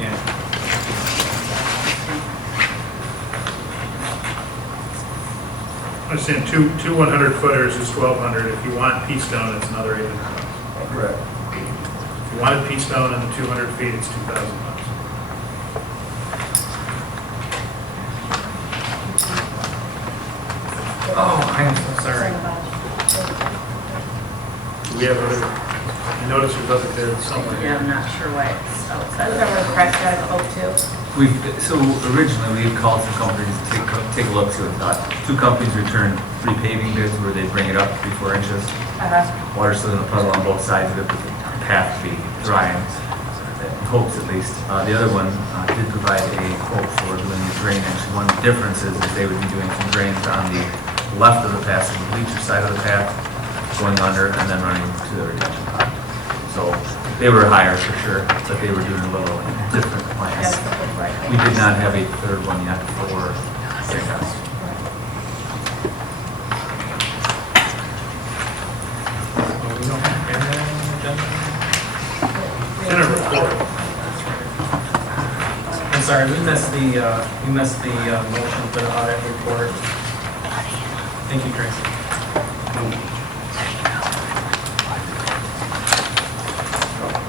Yeah. I'm saying two 100-footers is 1,200. If you want pea stone, it's another 800 bucks. Correct. If you wanted pea stone and the 200 feet, it's 2,000 bucks. Oh, I'm so sorry. Do we have other, I noticed there's other bids somewhere. Yeah, I'm not sure why it's outside. Was that where Craig got a quote too? So originally, we had called some companies to take a look, see what they thought. 2 companies returned 3 paving bids where they bring it up 3-4 inches. Uh-huh. Water still in the puddle on both sides of it, but path to be dry, in hopes at least. The other one did provide a quote for doing the drainage. One difference is that they would be doing some drains on the left of the path, so the bleacher side of the path, going under and then running to the retention pond. So they were higher for sure, but they were doing a little different plans. We did not have a third one yet for Steakhouse. We don't have anything on the agenda? In a report. I'm sorry, we missed the motion for the audit report. Thank you, Tracy.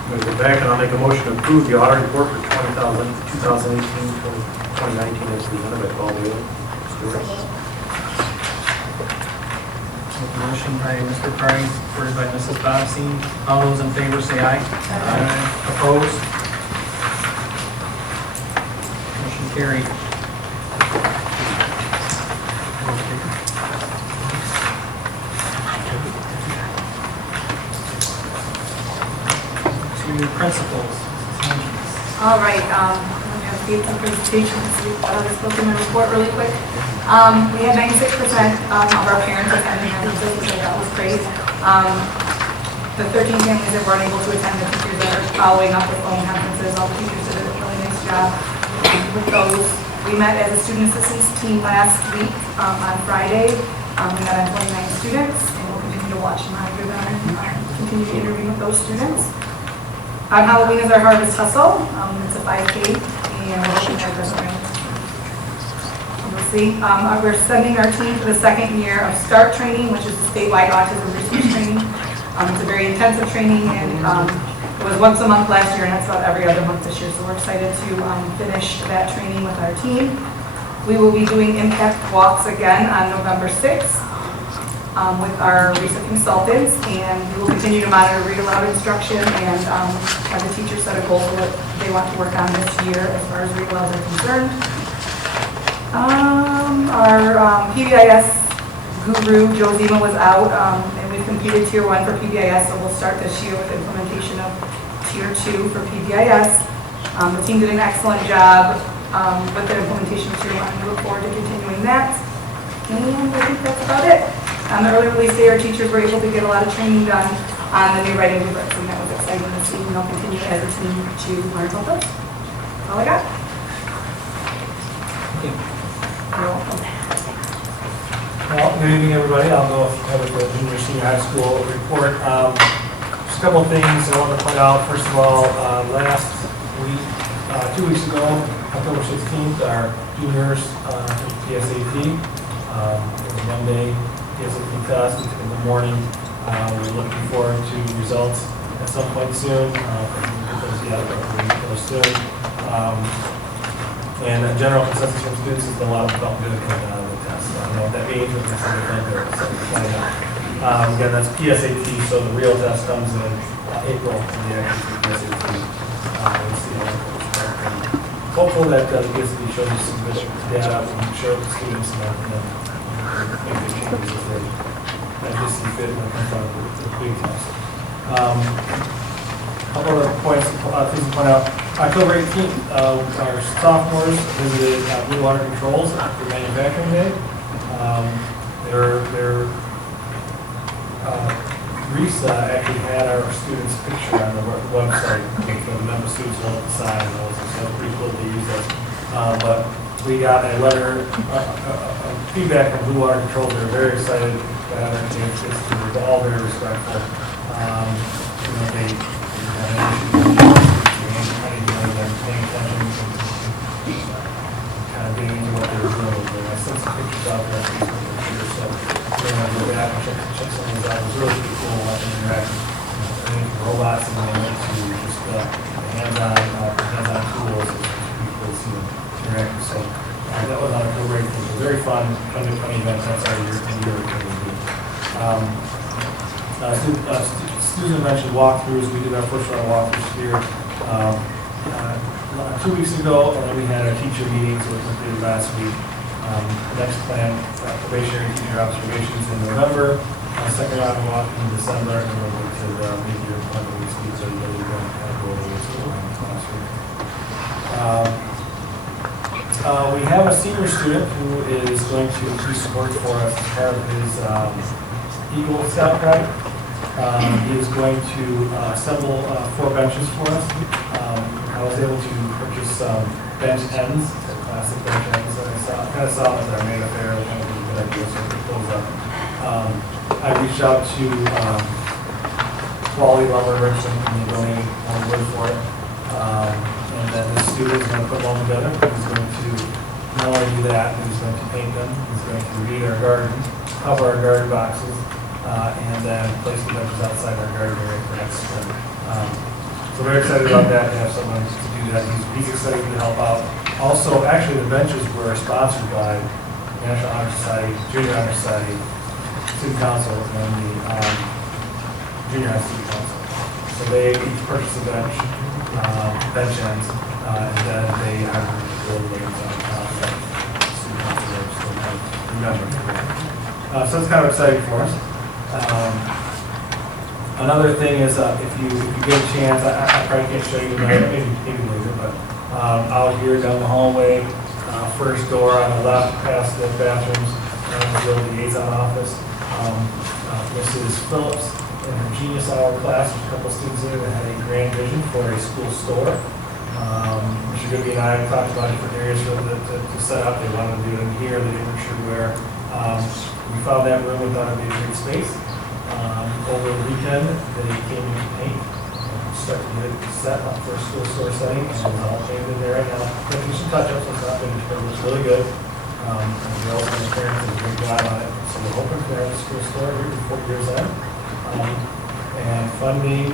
I'm going to go back and I'll make a motion to approve the audit report for 2018, 2019 as presented by Paul Bailey. Motion by Mr. Price, supported by Mrs. Bossy. All those in favor say aye. Aye. Opposed? Motion carried. To principals. All right, I'm going to have some presentations, let's go through my report really quick. We had 96% of our parents attending Memphis, which I thought was great. The 13 families that weren't able to attend, the teachers that are following up with phone conferences, all the teachers did a really nice job with those. We met as a student assistance team last week on Friday. We met on 29 students, and we'll continue to watch and monitor them and continue to interview with those students. On Halloween is our Harvest Hustle. It's a 5K, and we're looking at this one. We'll see. We're sending our team for the second year of START training, which is the statewide autism resource training. It's a very intensive training, and it was once a month last year, and that's about every other month this year. So we're excited to finish that training with our team. We will be doing impact walks again on November 6th. With our recent consultants, and we will continue to monitor read aloud instruction and have the teachers set a goal for what they want to work on this year as far as read alouds are concerned. Our PBIS guru, Joe Zima, was out, and we've completed Tier 1 for PBIS, so we'll start this year with implementation of Tier 2 for PBIS. The team did an excellent job with the implementation of Tier 1. We look forward to continuing that. And I think that's about it. On the early release day, our teachers were able to get a lot of training done on the new writing rubrics, and that was exciting to see. And they'll continue as a team to learn about those. That's all I got. You're welcome. Well, good evening, everybody. I'll go ahead with the junior senior high school report. Just a couple of things I want to point out. First of all, last week, 2 weeks ago, October 16th, our juniors took PSAT. It was Monday. PSAT test. We took it in the morning. We're looking forward to results at some point soon. Soon. And the general consensus from students is that a lot of them felt good coming out of the test. I don't know what that means, but that's what again, that's PSAT, so the real test comes in April, and the actual PSAT. We'll see how it goes. Hopeful that the PSAT shows us some good data and show the students and make the changes as they just see fit when it comes out with the big test. A couple of points, things to point out. October 18th, our sophomores visited Blue Water Controls for Manufacturing Day. Reese actually had our students' picture on the website with the member students on the side, and so it's pretty cool to use that. But we got a letter, feedback from Blue Water Controls. They were very excited to have our chance. They were all very respectful. Paying attention and kind of getting into what they were doing. And I sent some pictures out there on Facebook this year, so we're going to go back and check some of those out. It was really pretty cool watching them interact with robots and then into just hands-on tools. It's pretty cool to see them interact. So that was on October 18th. It was very fun, funny event. That's our year to do. Susan mentioned walkthroughs. We did our first round of walkthroughs here 2 weeks ago, and then we had our teacher meetings, which we completed last week. Next plan, probationary teacher observations in November, second round of walk in December, and we'll go to the mid-year appointment week speech, so everybody will kind of go over what's going on in the classroom. We have a senior student who is going to increase work for us as part of his Eagle Scout Guide. He is going to assemble 4 benches for us. I was able to purchase some bench ends, classic bench ends that I kind of saw them as I made up there, kind of a good idea, so it pulls up. I reached out to Quality Lumber Richmond, and they donated one wood for it. And then the student is going to put them all together. He's going to not only do that, but he's going to paint them. He's going to read our garden, cover our garden boxes, and then place the benches outside our garden area for next spring. So very excited about that, to have someone to do that. He's excited to help out. Also, actually, the benches were sponsored by National Honor Society, Junior Honor Society, Student Council, and the Junior High Student Council. So they each purchased a bench ends, and then they have the gold lanes on top of that. Student Council there, so kind of remember. So it's kind of exciting for us. Another thing is, if you get a chance, I probably can't show you tonight, maybe later, but out here down the hallway, first door on the left, past the bathrooms, the liaison office. Mrs. Phillips in her Genius Hour class, there's a couple students there that had a grand vision for a school store. Mr. Goodby and I talked about different areas for them to set up. They wanted to do it in here, they weren't sure where. We found that room and thought it'd be a great space. Over the weekend, they came in to paint, started to get it set up for a school store setting, and it's all painted there right now. Making some touch-ups, it's not finished, but it looks really good. And the girls and the parents did a great job on it. So we're hoping to have a school store here before year's end. And funding,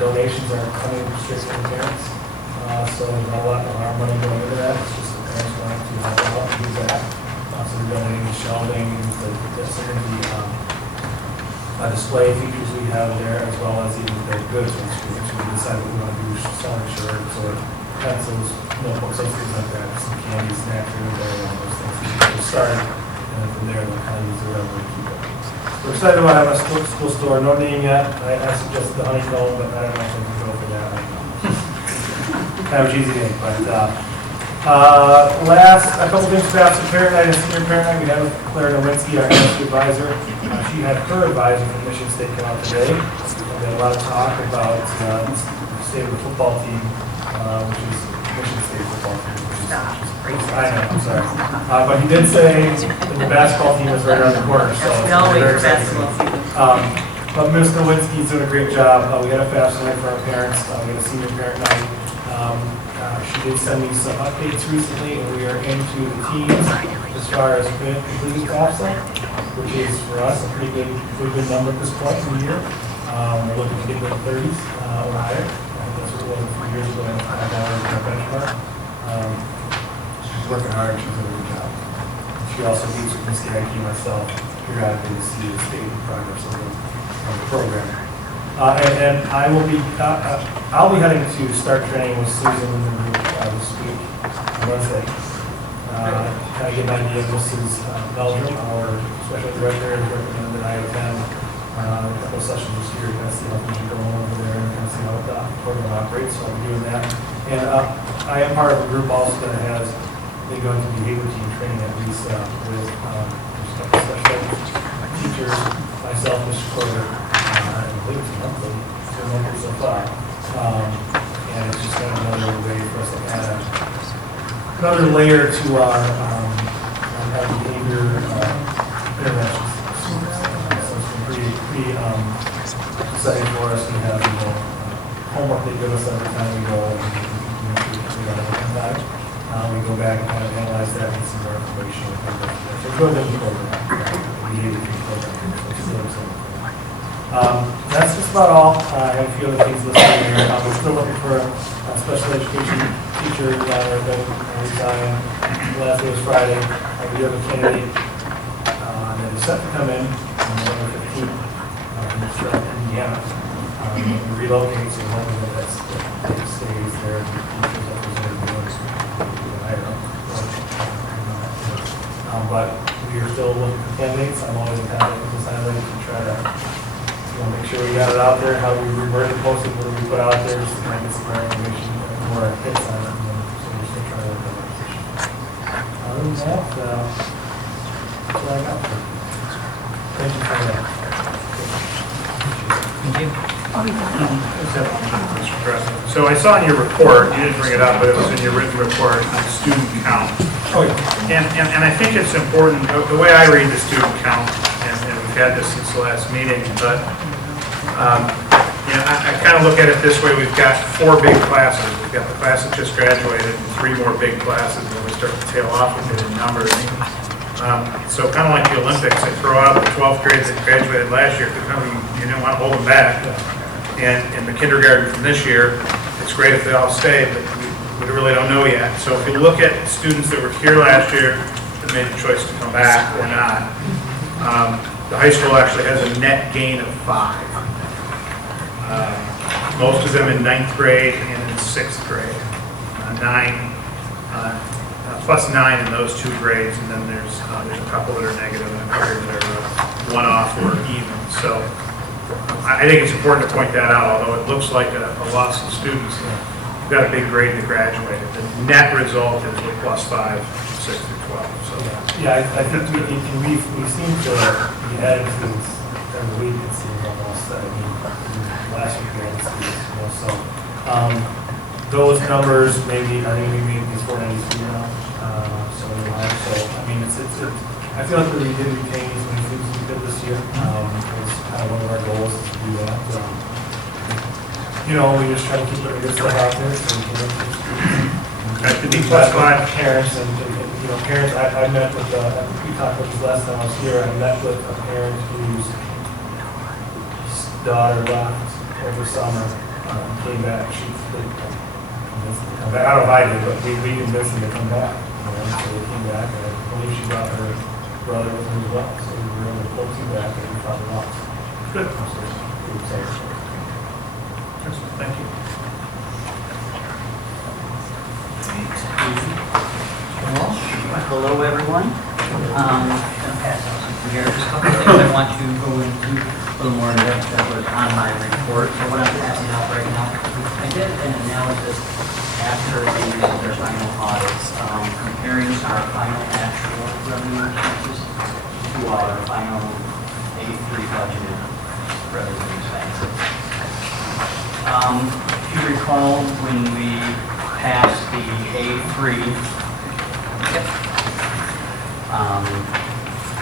donations are coming straight from the parents. So there's not a lot of our money going into that. It's just the parents wanting to help out and do that. So we're donating the shelving, some of the display features we have there, as well as even the goods when students. We decided we want to do selling shirts or pencils, notebooks, those things like that. Some candy, snacks, and all those things. We'll start, and then from there, they'll kind of use the revenue to keep it. We're excited about having a school store. No name yet. I suggested the honeycomb, but I don't know if we can go for that. Kind of cheesy name, but last, a couple things about the parent night and senior parent night. We have Claire Nowinski, our NSU advisor. She had her advisor from Michigan State come out today. We had a lot of talk about the state of the football team, which is Michigan State football team. I know, I'm sorry. But he did say that the basketball team is right around the corner, so. We all wait for basketball season. But Ms. Nowinski's doing a great job. We had a FAFSA night for our parents. We had a senior parent night. She did send me some updates recently, and we are into the teens as far as completing FAFSA, which is for us a pretty good number at this point in the year. We're looking to get to the 30s or higher. That's what it was a few years ago, and $5 in our benchmark. She's working hard. She's doing a good job. She also meets with Ms. Yankee and myself periodically to see the state and progress of the program. And I will be, I'll be heading to start training with Susan in the group this week, on Wednesday. Kind of get an idea of Mrs. Meldrum, our special director, has recommended that I attend a couple of sessions this year, kind of see how things are going over there and kind of see how the program operates, so I'll be doing that. And I am part of a group also that has been going to behavior team training at least with special teachers, myself, Mr. Kroger, I believe it's monthly, so far. And it's just kind of another way for us to add another layer to our behavior interventions. So it's been pretty exciting for us. We have homework they give us every time we go. We go back and kind of analyze that and see more information. So it's really good program. Behavior program. That's just about all. I have a few other things listed here. We're still looking for a special education teacher. Last day was Friday. We have a candidate that is set to come in on November 15th from Indiana. We relocate, so we're hoping that that stays there. But we are still looking for candidates. I'm always in contact with Ms. Highlight to try to, make sure we got it out there, how we revert the posting, what we put out there, just to kind of get some more information, more hits on it. So we're still trying to work on that position. Other than that, that's what I got. Thank you for that. Thank you. Mr. President. So I saw in your report, you didn't bring it up, but it was in your written report on student count. Oh, yeah. And I think it's important, the way I read the student count, and we've had this since the last meeting, but I kind of look at it this way. We've got 4 big classes. We've got the class that just graduated, and 3 more big classes, and then we start to tail off a bit in numbers. So kind of like the Olympics, they throw out the 12th grade that graduated last year because you didn't want to hold them back. And in the kindergarten from this year, it's great if they all stay, but we really don't know yet. So if you look at students that were here last year that made the choice to come back or not, the high school actually has a net gain of 5. Most of them in 9th grade and in 6th grade. 9, plus 9 in those 2 grades, and then there's a couple that are negative and a couple that are one-off or even. So I think it's important to point that out, although it looks like a loss of students. We've got a big grade that graduated. The net result is a +5, 6 through 12. So yeah, I think we seem to be adding students every week. It seems almost. Last week we had students. So those numbers maybe I think we made these 493 now. So I feel like we did retain as many students as we did this year. It was kind of one of our goals is to do that. We just try to keep the good stuff out there so we can get students. To be +5 parents and parents. I met with we talked about this last time I was here. I met with a parent whose daughter left over summer, came back. She didn't come back. I don't know if I did, but we convinced them to come back. So they came back, and I believe she brought her brother with her as well. So we were able to pull 2 back, and we probably lost. Good. Thank you. Hello, everyone. I'm going to pass out some here. Just a couple of things I want to go into a little more in depth that was on my report. So what I'm passing out right now, I did an analysis after the their final audits, comparing our final actual revenue expenses to our final A3 budgeted revenue expenses. If you recall, when we passed the A3,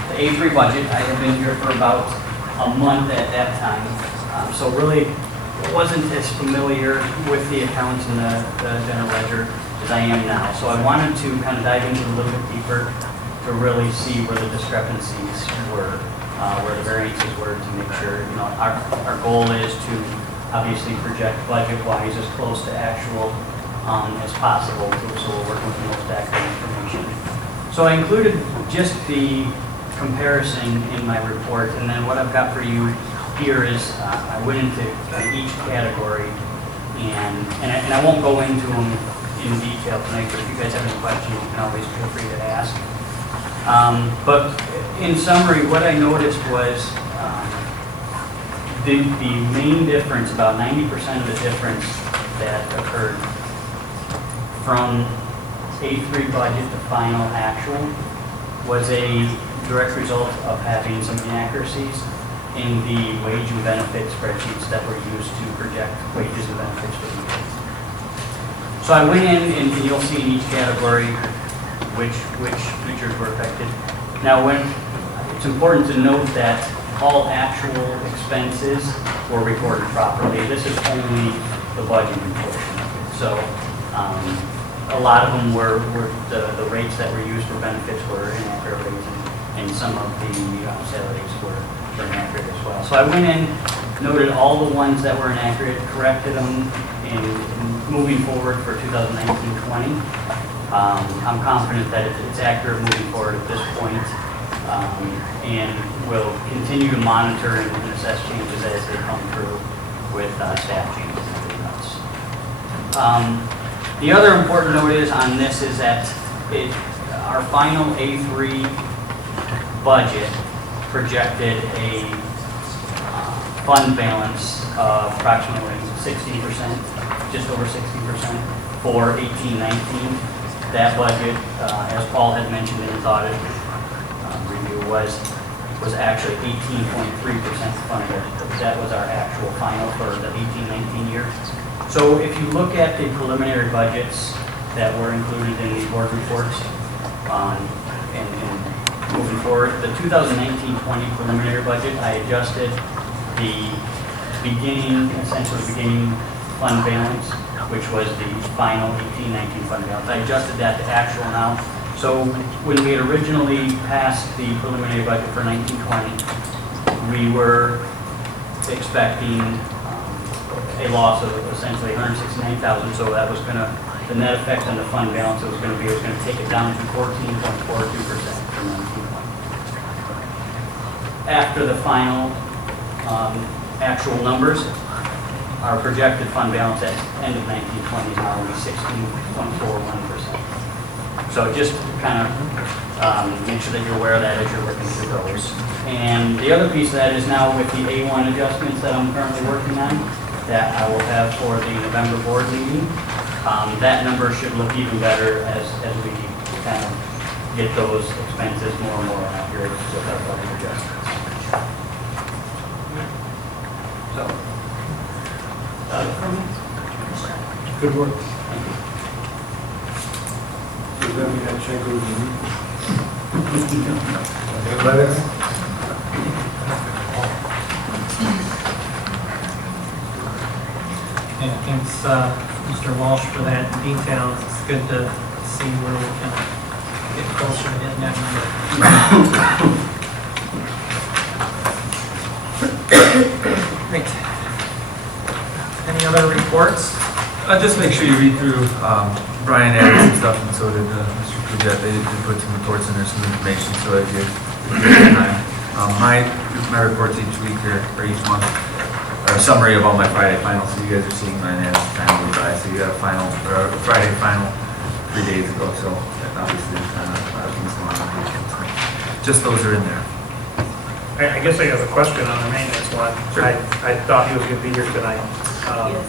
the A3 budget, I had been here for about a month at that time, so really wasn't as familiar with the accounts and the general ledger as I am now. So I wanted to kind of dive into a little bit deeper to really see where the discrepancies were, where the variances were, to make sure, our goal is to obviously project budget-wise as close to actual as possible, so we're working with the most accurate information. So I included just the comparison in my report, and then what I've got for you here is I went into each category, and I won't go into them in detail tonight, but if you guys have any questions, you can always feel free to ask. But in summary, what I noticed was the main difference, about 90% of the difference that occurred from A3 budget to final actual was a direct result of having some inaccuracies in the wage and benefit spreadsheets that were used to project wages and benefits for the year. So I went in, and you'll see in each category which features were affected. Now, it's important to note that all actual expenses were recorded properly. This is only the budgeting portion of it. So a lot of them were the rates that were used for benefits were inaccurate rates, and some of the salaries were inaccurate as well. So I went in, noted all the ones that were inaccurate, corrected them, and moving forward for 2019-20. I'm confident that it's accurate moving forward at this point, and we'll continue to monitor and assess changes as they come through with staff changes and everything else. The other important note is on this is that our final A3 budget projected a fund balance of approximately 60%, just over 60% for 18-19. That budget, as Paul had mentioned in his audit review, was actually 18.3% funded. That was our actual final for the 18-19 year. So if you look at the preliminary budgets that were included in the board reports and moving forward, the 2019-20 preliminary budget, I adjusted the essentially beginning fund balance, which was the final 18-19 fund balance. I adjusted that to actual now. So when we had originally passed the preliminary budget for 19-20, we were expecting a loss of essentially $169,000. So that was going to, the net effect on the fund balance it was going to take it down to 14.42% from 19-20. After the final actual numbers, our projected fund balance at end of 19-20 is now only 16.41%. So just kind of make sure that you're aware of that as you're working through those. And the other piece of that is now with the A1 adjustments that I'm currently working on, that I will have for the November board meeting. That number should look even better as we kind of get those expenses more and more accurate with our budget adjustments. So, Good work. thank you. So then we got Schenkel. Athletics? Yeah, thanks, Mr. Walsh, for that detail. It's good to see where we can get closer to hitting that number. Great. Any other reports? Just make sure you read through, Brian added some stuff and so did Mr. Kujat. They did put some reports in there, some information, so that you get time. My reports each week or each month are a summary of all my Friday finals, so you guys are seeing mine as time goes by. So you got a final, or a Friday final 3 days ago, so obviously there's kind of a lot of things going on. Just those are in there. I guess I have a question on the maintenance one. Sure. I thought he was going to be here tonight. Yes.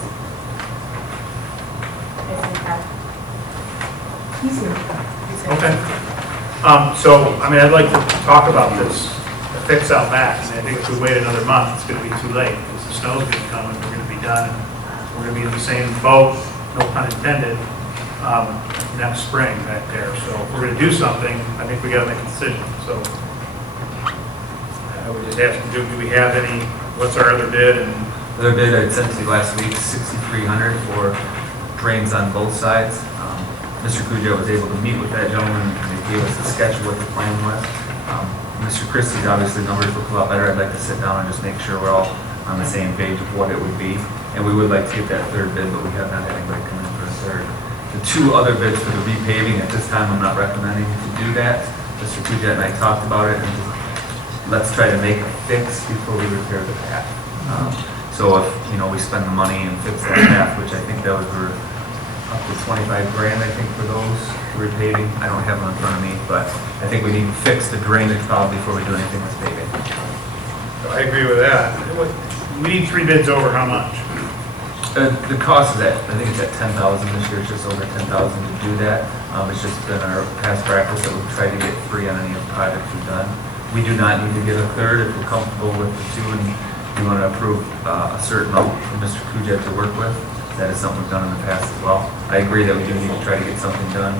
He's here. Okay. So, I mean, I'd like to talk about this, the fix out back. And I think if we wait another month, it's going to be too late because the snow's going to come and we're going to be done. We're going to be in the same boat, no pun intended, next spring back there. So if we're going to do something, I think we got to make a decision. So I would just ask, do we have any, what's our other bid? And The other bid I sent to you last week, $6,300 for drains on both sides. Mr. Cujo was able to meet with that gentleman and he gave us a sketch of what the plan was. Mr. Christie's obviously numbers look a lot better. I'd like to sit down and just make sure we're all on the same page of what it would be. And we would like to get that third bid, but we have not had anybody come in for a third. The two other bids for the repaving, at this time I'm not recommending to do that. Mr. Cujo and I talked about it and just let's try to make a fix before we repair the path. So if, we spend the money and fix that path, which I think that was for up to 25 grand, I think, for those repaving. I don't have them in front of me, but I think we need to fix the drainage problem before we do anything with paving. I agree with that. We need 3 bids over how much? The cost is I think it's at 10,000 this year, it's just over 10,000 to do that. It's just been our past practice that we've tried to get free on any of the projects we've done. We do not need to get a third if we're comfortable with the two and you want to approve a certain amount for Mr. Kujat to work with. That is something we've done in the past as well. I agree that we do need to try to get something done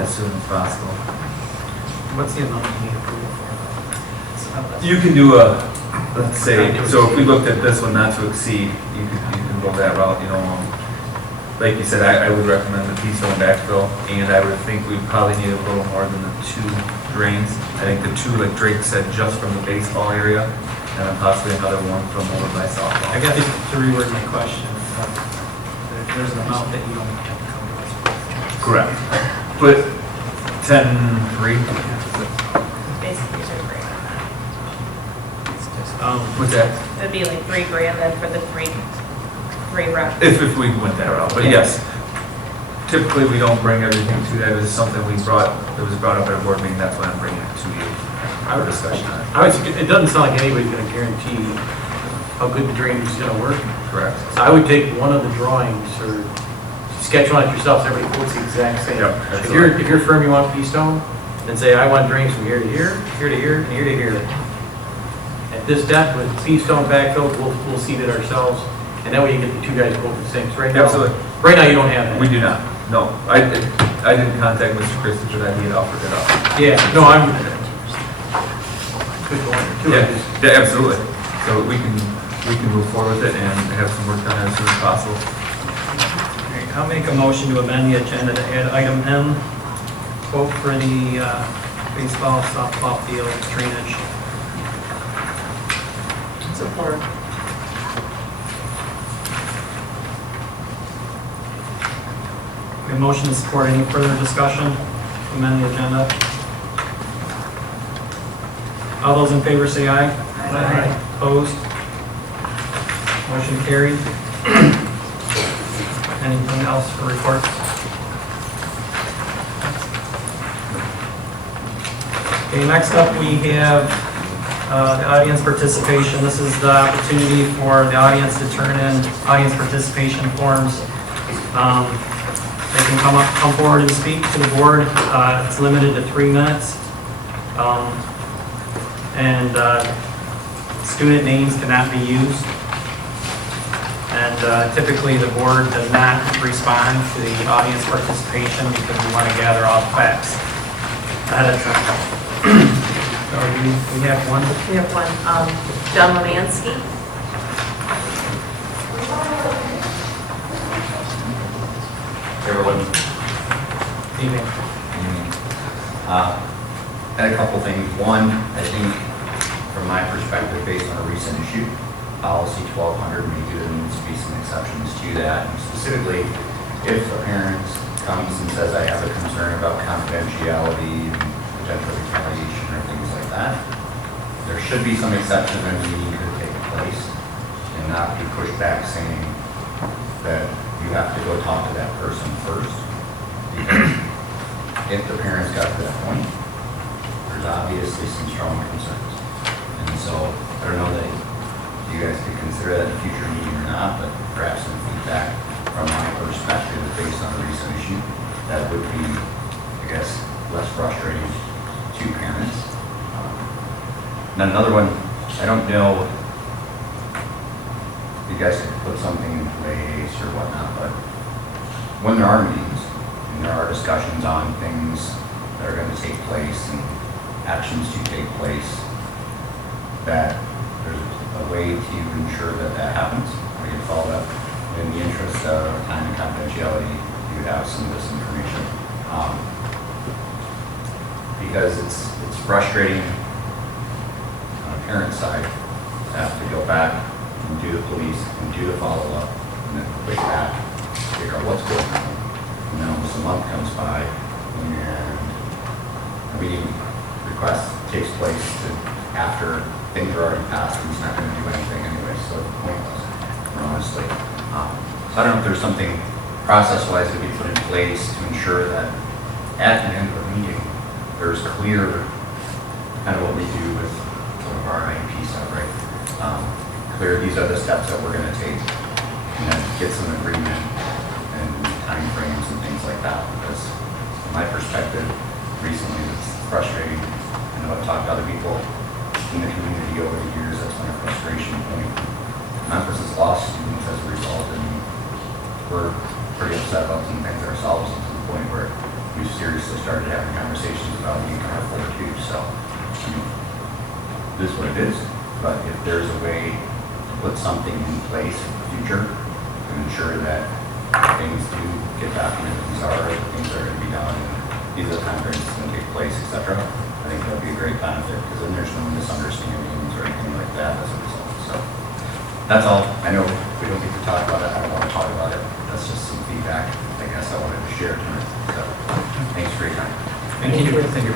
as soon as possible. What's the amount you need approval for? You can do let's say, so if we looked at this one not to exceed, you can go that route, like you said, I would recommend the piso and backfill, and I would think we probably need a little more than the 2 drains. I think the 2, like Drake said, just from the baseball area, and then possibly another one from over by softball. I got to reword my question. There's an amount that you don't have to come to us with. Correct. But 10-3. Basically, $3 grand. What's that? It'd be like $3 grand then for the three reps. If we went that route, but yes, Typically, we don't bring everything to that. It was something that was brought up at a board meeting. That's why I'm bringing it to you for discussion on it. It doesn't sound like anybody's gonna guarantee how good the drainage is gonna work. Correct. So I would take one of the drawings or sketch one it yourself, so everybody quotes the exact same. Yep, If you're firm, you want pea stone, then say, I want drains from here to here, here to here, and here to here. At this depth with pea stone backfill, we'll seed it ourselves, and that way you get the two guys quote the same. So right now, Absolutely. right now you don't have that. We do not. No, I didn't contact Mr. Christopher that he had offered it up. Yeah, no, I'm. Good going too. Yeah, absolutely. So we can move forward with it and have some work done as soon as possible. Okay, I'll make a motion to amend the agenda to add item M, quote for the baseball, softball field drainage. Support. We have motion to support. Any further discussion? Amend the agenda. All those in favor say aye. Aye. Opposed? Motion carried. Anything else for reports? Okay, next up we have the audience participation. This is the opportunity for the audience to turn in audience participation forms. They can come forward and speak to the board. It's limited to 3 minutes. And student names cannot be used. And typically the board does not respond to the audience participation because we want to gather all the facts ahead of time. So we have one. We have one, John Lemansky. Everyone. Evening. Had a couple things. One, I think from my perspective, based on a recent issue, policy 1200, maybe there needs to be some exceptions to that. And specifically, if a parent comes and says, I have a concern about confidentiality and potential retaliation or things like that, there should be some exception when the meeting could take place and not be pushed back saying that you have to go talk to that person first. Because if the parents got to that point, there's obviously some strong concerns. And so I don't know that you guys could consider that a future meeting or not, but perhaps some feedback from my perspective based on a recent issue that would be, I guess, less frustrating to parents. And then another one, I don't know if you guys could put something in place or whatnot, but when there are meetings and there are discussions on things that are going to take place and actions to take place, that there's a way to ensure that that happens, or you follow up in the interest of time and confidentiality, you would have some of this information. Because it's frustrating on a parent side to have to go back and do the police and do the follow-up and then push back, figure out what's going on. And then almost a month comes by and a meeting request takes place after things are already passed and he's not going to do anything anyway, so it's pointless, honestly. So I don't know if there's something process-wise that we put in place to ensure that at the end of the meeting, there's clear kind of what we do with some of our IEP stuff, right? Clear, these are the steps that we're going to take, and then get some agreement and time frames and things like that. Because from my perspective, recently it's frustrating. I know I've talked to other people in the community over the years. That's been a frustration point. Memphis has lost students as a result, and we're pretty upset about some things ourselves to the point where we've seriously started having conversations about being our full too. So this is what it is. But if there's a way to put something in place for the future to ensure that things do get documented, these are things that are going to be done, and these are the time frames that's going to take place, etc. I think that would be a great benefit because then there's no misunderstandings or anything like that as a result. So that's all. I know we don't need to talk about it. I don't want to talk about it. That's just some feedback I guess I wanted to share tonight. So thanks for your time. Thank you. Thank you.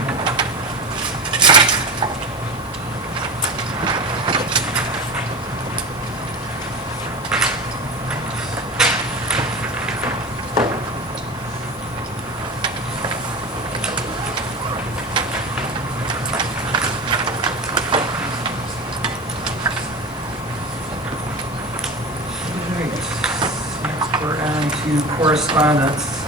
to correspondence.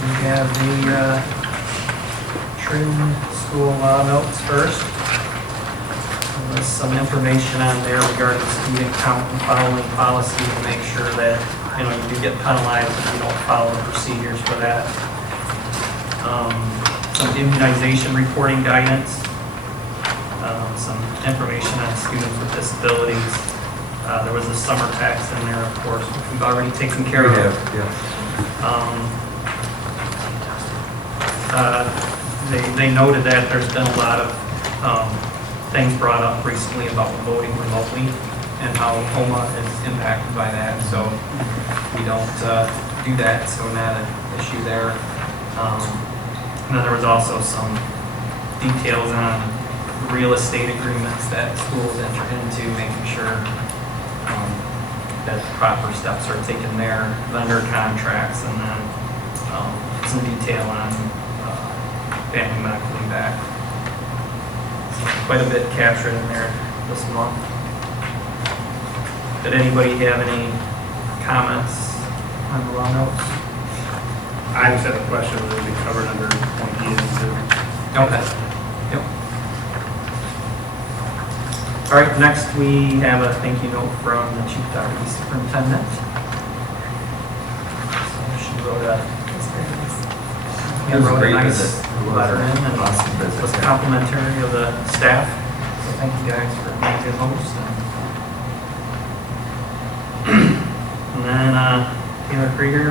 We have the Trim School notes first. There's some information on there regarding student count and following policy to make sure that, you do get penalized if you don't follow the procedures for that. Some immunization reporting guidance, some information on students with disabilities. There was a summer tax in there, of course, which we've already taken care of. They noted that there's been a lot of things brought up recently about voting remotely and how HOMA is impacted by that. So we don't do that, so not an issue there. And then there was also some details on real estate agreements that schools enter into, making sure that proper steps are taken there, vendor contracts, and then some detail on family medical leave act. Quite a bit captured in there this month. Did anybody have any comments on the law notes? I just had a question that would be covered under point E and two. Okay. Yep. All right, next we have a thank you note from the Chief Deputy Superintendent. So she wrote a nice letter in and was complimentary of the staff. So thank you guys for being good hosts. And then Taylor Krieger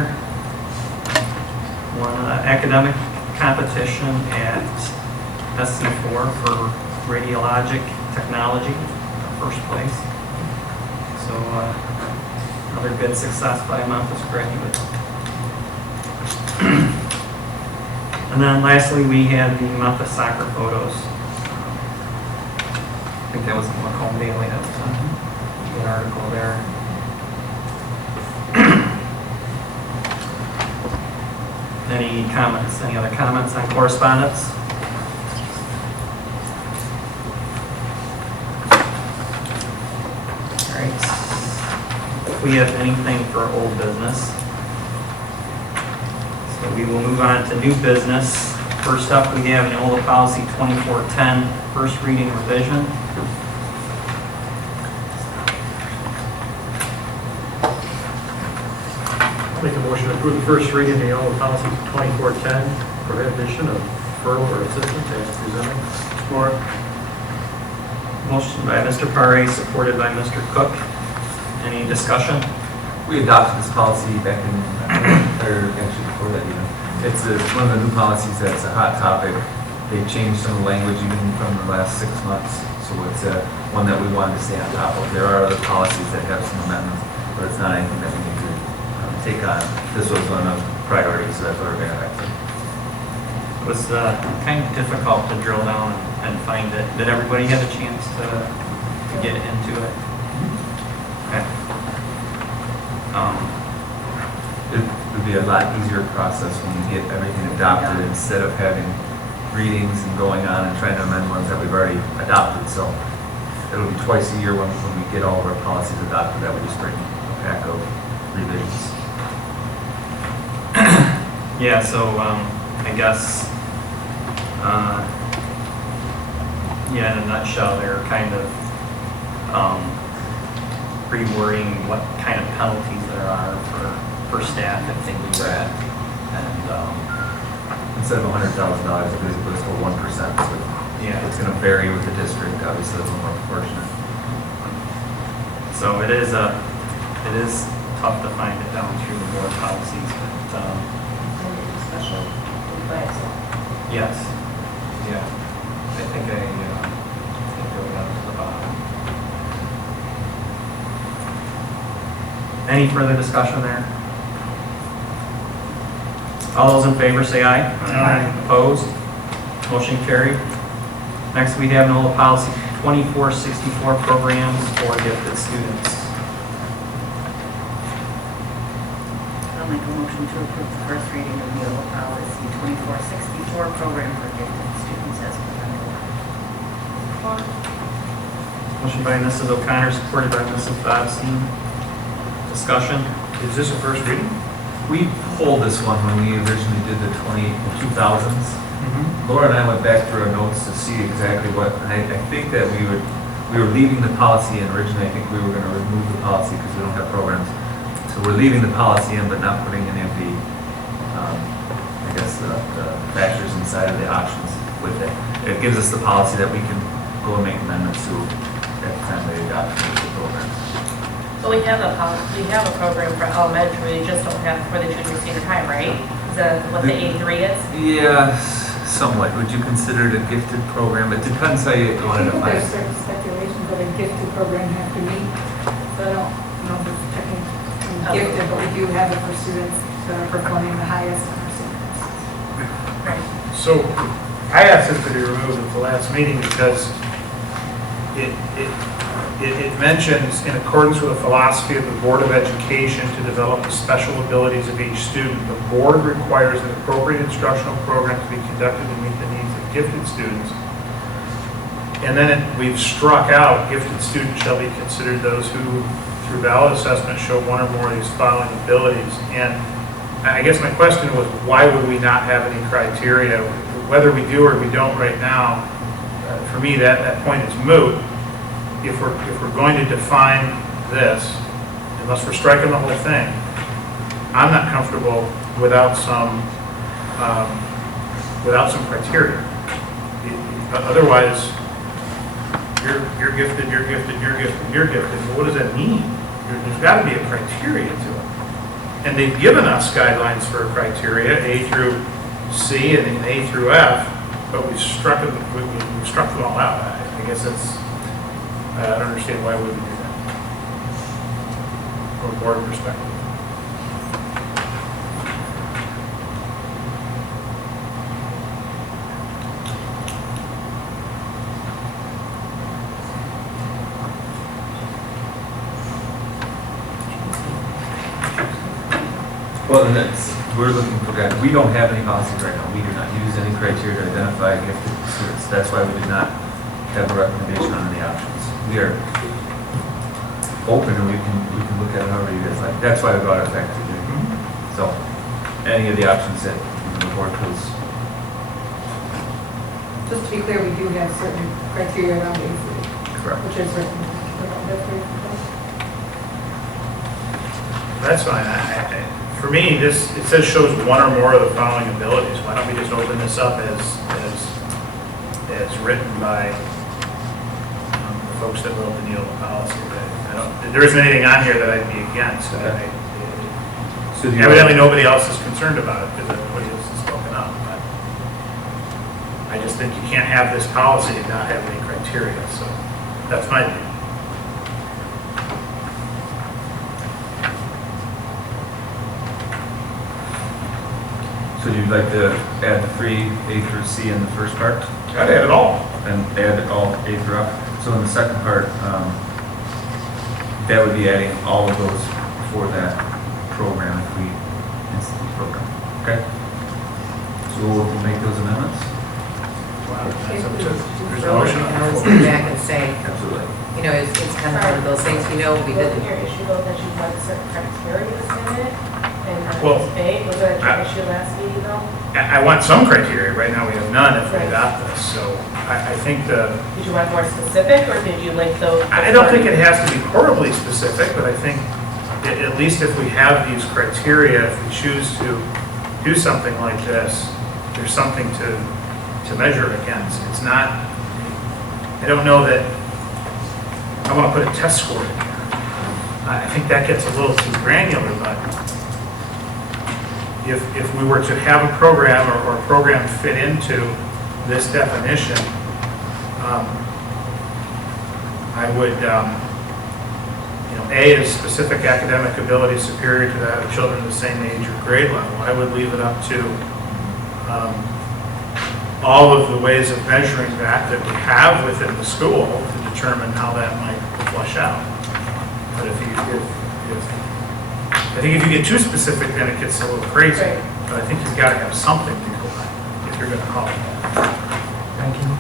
won an academic competition at SC4 for radiologic technology, first place. So another good success by a Memphis graduate. And then lastly, we had the Memphis soccer photos. I think that was in Macomb Daily. That was a good article there. Any comments? Any other comments on correspondence? All right. If we have anything for old business. So we will move on to new business. First up, we have NOLA Policy 2410, first reading revision. Make a motion to approve the first reading of the NOLA Policy 2410, prohibition of referral or assistance as presented. Support. Motion by Mr. Paré, supported by Mr. Cook. Any discussion? We adopted this policy back in, or actually before that even. It's one of the new policies that's a hot topic. They've changed some of the language even from the last 6 months. So it's one that we wanted to stay on top of. There are other policies that have some amendments, but it's not anything that we need to take on. This was one of the priorities, so that's what we're going to have to. It was kind of difficult to drill down and find it. Did everybody have a chance to get into it? Okay. It would be a lot easier process when you get everything adopted instead of having readings and going on and trying to amend ones that we've already adopted. So it'll be twice a year when we get all of our policies adopted that we just bring a pack of revisions. Yeah, so I guess, in a nutshell, they're kind of rewording what kind of penalties there are for staff if they do that. And instead of $100,000, it goes to 1%. So yeah, it's going to vary with the district. Obviously, it's a little more proportionate. So it is tough to find it down through the board policies, but Special advice. yes, yeah, I think I go down to the bottom. Any further discussion there? All those in favor say aye. Aye. Opposed? Motion carried. Next, we have NOLA Policy 2464, programs for gifted students. motion to approve the first reading of Neola policy 2464, program for gifted students as presented. Motion by Mrs. O'Connor, supported by Mrs. Bobstein. Discussion? Is this a first reading? We pulled this one when we originally did the 2000s. Laura and I went back through our notes to see exactly what, I think that we were leaving the policy in originally. I think we were going to remove the policy because we don't have programs. So we're leaving the policy in, but not putting any of the, I guess, the factors inside of the options with it. It gives us the policy that we can go and make amendments to at the time they adopt the program. So we have a program for elementary, we just don't have for the junior senior high, right? Is that what the A3 is? Yeah, somewhat. Would you consider it a gifted program? It depends how you want to define There's it. certain speculations that a gifted program have to meet, so I don't know if it's technically gifted, but we do have it for students that are performing the highest in our students. Right. So I asked this to be removed at the last meeting because it mentions, in accordance with the philosophy of the Board of Education to develop the special abilities of each student, the board requires an appropriate instructional program to be conducted to meet the needs of gifted students. And then we've struck out, gifted students shall be considered those who, through valid assessment, show one or more of these following abilities. And I guess my question was, why would we not have any criteria? Whether we do or we don't right now, for me, that point is moot. If we're going to define this, unless we're striking the whole thing, I'm not comfortable without some criteria. Otherwise, you're gifted, you're gifted, you're gifted, you're gifted. Well, what does that mean? There's got to be a criteria to it. And they've given us guidelines for criteria, A through C and A through F, but we've struck them all out. I guess that's. I don't understand why we would do that from a board perspective. Well, and we're looking for that. We don't have any policies right now. We do not use any criteria to identify gifted students. That's why we did not have a recommendation on any options. We are open and we can look at it however you guys like. That's why we brought it back to you. So, any of the options that the board feels. Just to be clear, we do have certain criteria around A3. Correct. Which is written. That's fine. For me, it says shows one or more of the following abilities. Why don't we just open this up as written by the folks that wrote the Neola policy? There isn't anything on here that I'd be against. So evidently, nobody else is concerned about it because everybody else has spoken up. But I just think you can't have this policy and not have any criteria. So that's my view. So you'd like to add the free A through C in the first part? I'd add it all. And add it all A through F. So in the second part, that would be adding all of those for that program if we institute the program. Okay? So we'll make those amendments? Wow, that's up to, there's a So, motion on I the would floor. step back and say, Absolutely. you know, it's kind of one of those things, we did. Your issue though that you had certain criteria in it, and Well, it's vague, was that your issue last meeting though? I want some criteria. Right now, we have none if we adopt this. So I think Did you want more specific, or did you like those? I don't think it has to be horribly specific, but I think at least if we have these criteria, if we choose to do something like this, there's something to measure against. It's not, I don't know that I want to put a test score in here. I think that gets a little too granular, but if we were to have a program or a program fit into this definition, I would, A is specific academic ability superior to that of children of the same age or grade level. I would leave it up to all of the ways of measuring that we have within the school to determine how that might flush out. But if I think if you get too specific, then it gets a little crazy. Right. But I think you've got to have something to go by if you're going to call it that. Thank you.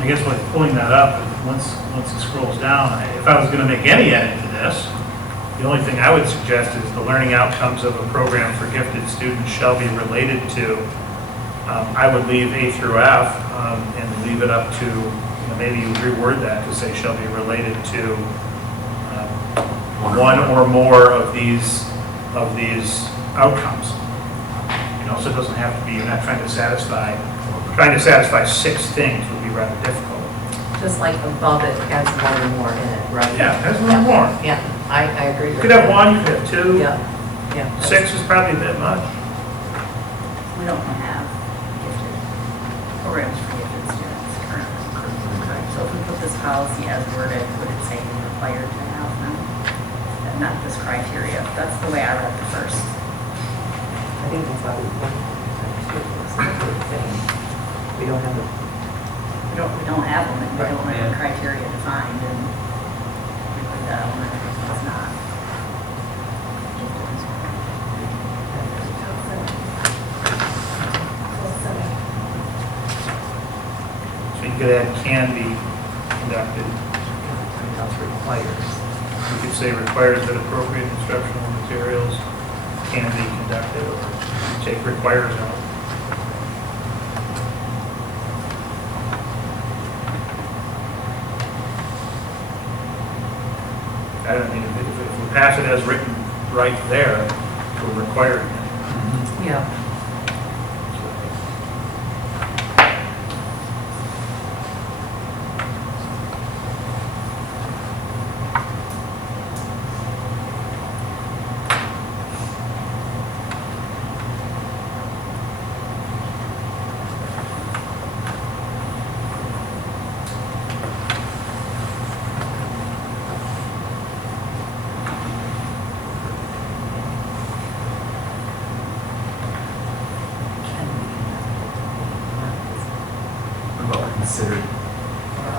I guess by pulling that up, once it scrolls down, if I was going to make any edit to this, the only thing I would suggest is the learning outcomes of a program for gifted students shall be related to, I would leave A through F and leave it up to, maybe you reword that to say shall be related to one or more of these outcomes. So it doesn't have to be, you're not trying to satisfy 6 things would be rather difficult. Just like above it has one or more in it, right? Yeah, it has one or more. Yeah, I agree You with could have that. 1, you could have 2. Yeah, yeah. 6 is probably a bit much. We don't have gifted programs for gifted students currently. So if we put this policy as worded, would it say you're required to have them? And not this criteria. That's the way I read the first. I think that's why we don't have it. We don't have them, and we don't have a criteria defined, and we put that on there because it's not. So you could add can be conducted. Requires. You could say requires that appropriate instructional materials can be conducted, or take requires out. I don't mean, if we pass it as written right there, we're required. Yeah.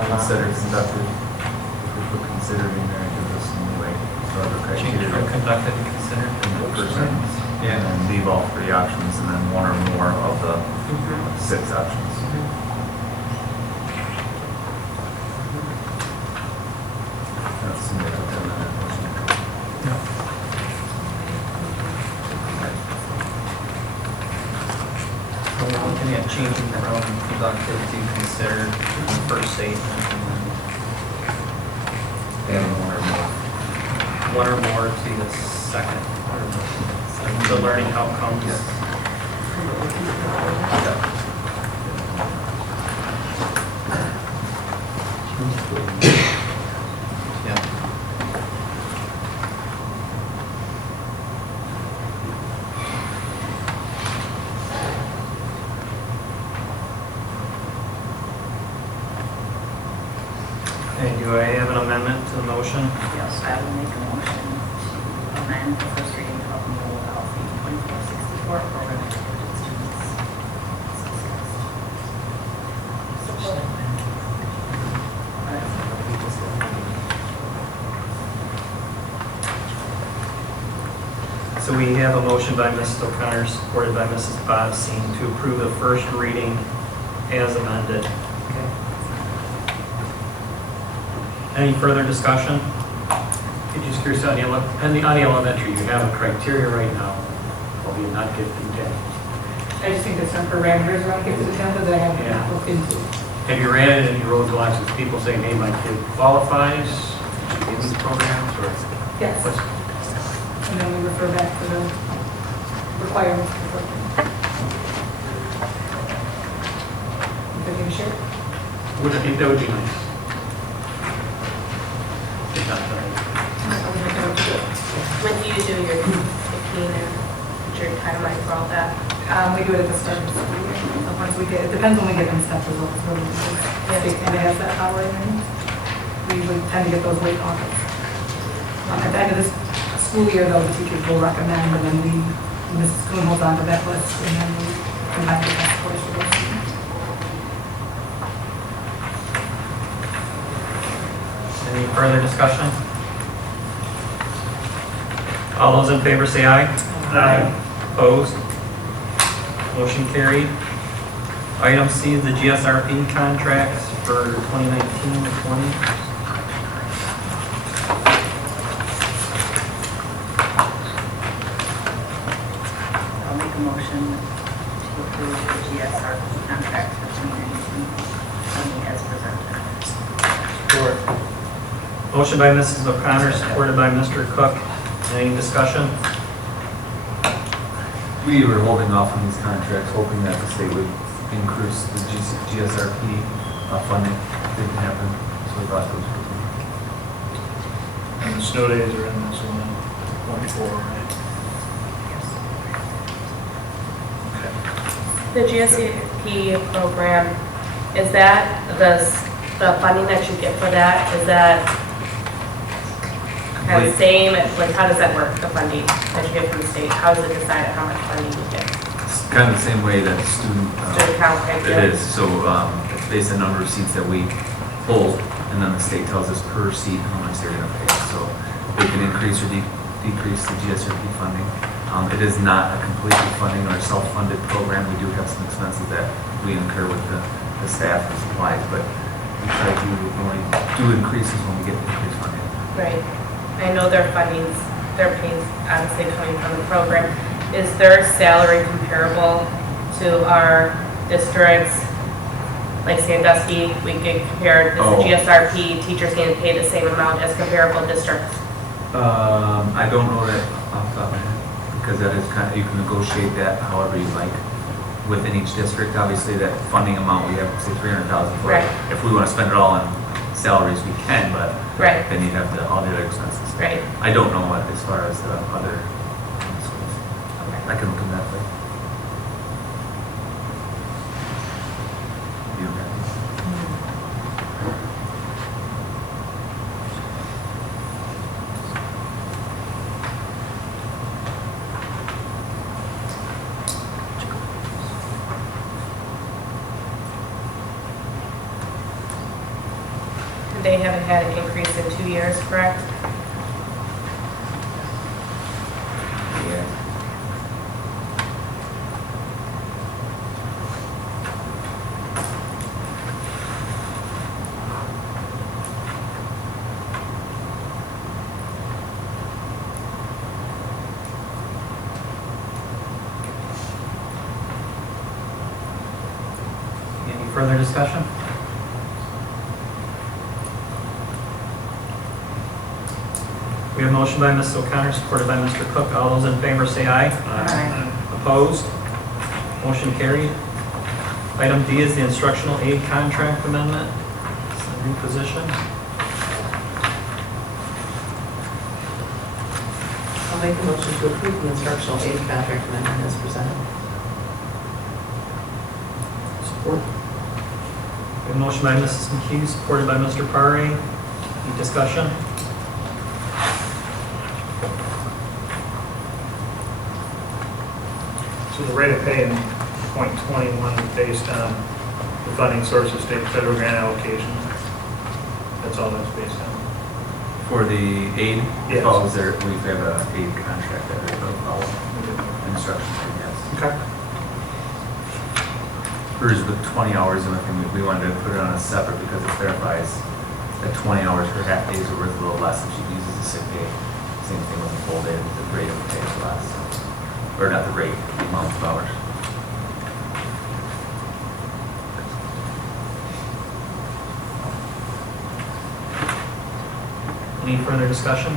Considered conducted, if we put considered in there, it gives us some way for other Change criteria. from conducted to considered. And then leave all 3 options and then 1 or more of the 6 options. That's the way to put that motion. So we're looking at changing from conducted to considered in the first statement, and And 1 or more. then 1 or more to the second. The learning outcomes. Yeah. And do I have an amendment to the motion? Yes, I will make a motion to amend the first reading of the old policy 2464 program for gifted students. So we have a motion by Mrs. O'Connor, supported by Mrs. Bodstein, to approve the first reading as amended. Any further discussion? Just curious, on the elementary, you have a criteria right now albeit not gifted yet. I just think there's some parameters around gifted attendance that I haven't Yeah. looked into. Have you ran into any roadblocks with people saying, hey, my kid qualifies, should be in these programs, or? Yes. what's- And then we refer back to the requirements. If I can share. Would I think that would be nice? If not, When do you do your 15 or your timeline for all that? We do it at the start of the school year. So once we get, it depends when we get them step results. Really, the state kind of has that power in there. We usually tend to get those late August. At the end of this school year, though, the teachers will recommend, and then we, Mrs. Kuhn holds on to that list, and then we combine the test scores for those students. Any further discussion? All those in favor say aye. Aye. Opposed? Motion carried. Item C is the GSRP contracts for 2019-20. I'll make a motion to approve the GSR contract for 2019 as presented. Motion by Mrs. O'Connor, supported by Mr. Cook. Any discussion? We were holding off on these contracts, hoping that the state would increase the GSRP funding. Didn't happen, so we brought those. And the snow days are in this one, 1-4, right? The GSCP program, is that the funding that you get for that, is that kind of the same, like how does that work, the funding that you get from the state? How does it decide how much funding you get? It's kind of the same way that student. Student count type deal? It is, so it's based on the number of seats that we hold, and then the state tells us per seat how much they're gonna pay. So they can increase or decrease the GSRP funding. It is not a completely funding or self-funded program. We do have some expenses that we incur with the staff and supplies, but we try to only do increases when we get increased funding. Right. I know their fundings, their pays obviously coming from the program. Is their salary comparable to our districts? Like Sandusky, we get compared, is the GSRP teachers getting paid the same amount as comparable districts? I don't know that off the top of my head, because that is kind of, you can negotiate that however you like within each district. Obviously, that funding amount, we have, say, 300,000 for. Right. If we want to spend it all on salaries, we can, but right. then you have all the other expenses. Right. I don't know what as far as the other schools. Okay. I can look in that way. You okay? They haven't had an increase in 2 years, correct? Yeah. Any further discussion? We have a motion by Mrs. O'Connor, supported by Mr. Cook. All those in favor say aye. Aye. Opposed? Motion carried. Item D is the instructional aid contract amendment. It's a new position. I'll make a motion to approve the instructional aid contract amendment as presented. Support. We have a motion by Mrs. McHugh, supported by Mr. Parre. Any discussion? So the rate of pay in .21 is based on the funding sources, state and federal grant allocation. That's all that's based on. For the aid, Yes. follows there, we have a aid contract that we follow. Instructions, yes. Okay. Hers with 20 hours, the only thing we wanted to put it on a separate because it clarifies that 20 hours for half days are worth a little less if she uses a sick day. Same thing with a full day, the rate of pay is less. or not the rate, the amount of hours. Any further discussion?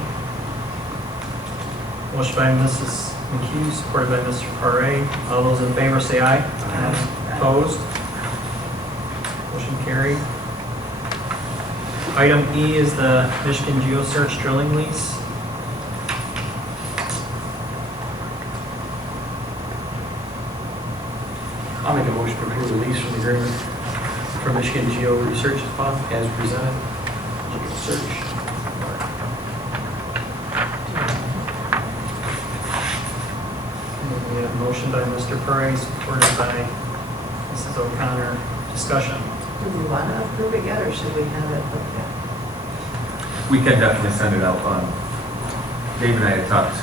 Motion by Mrs. McHugh, supported by Mr. Paré. All those in favor say aye. Aye. Opposed? Motion carried. Item E is the Michigan GeoSearch drilling lease. I'll make a motion to approve the lease from the agreement for Michigan Geo Research Fund as presented. Search. We have a motion by Mr. Paré, supported by Mrs. O'Connor. Discussion. Do we want to approve it yet, or should we have it looked at? We can definitely send it out on, Dave and I had talked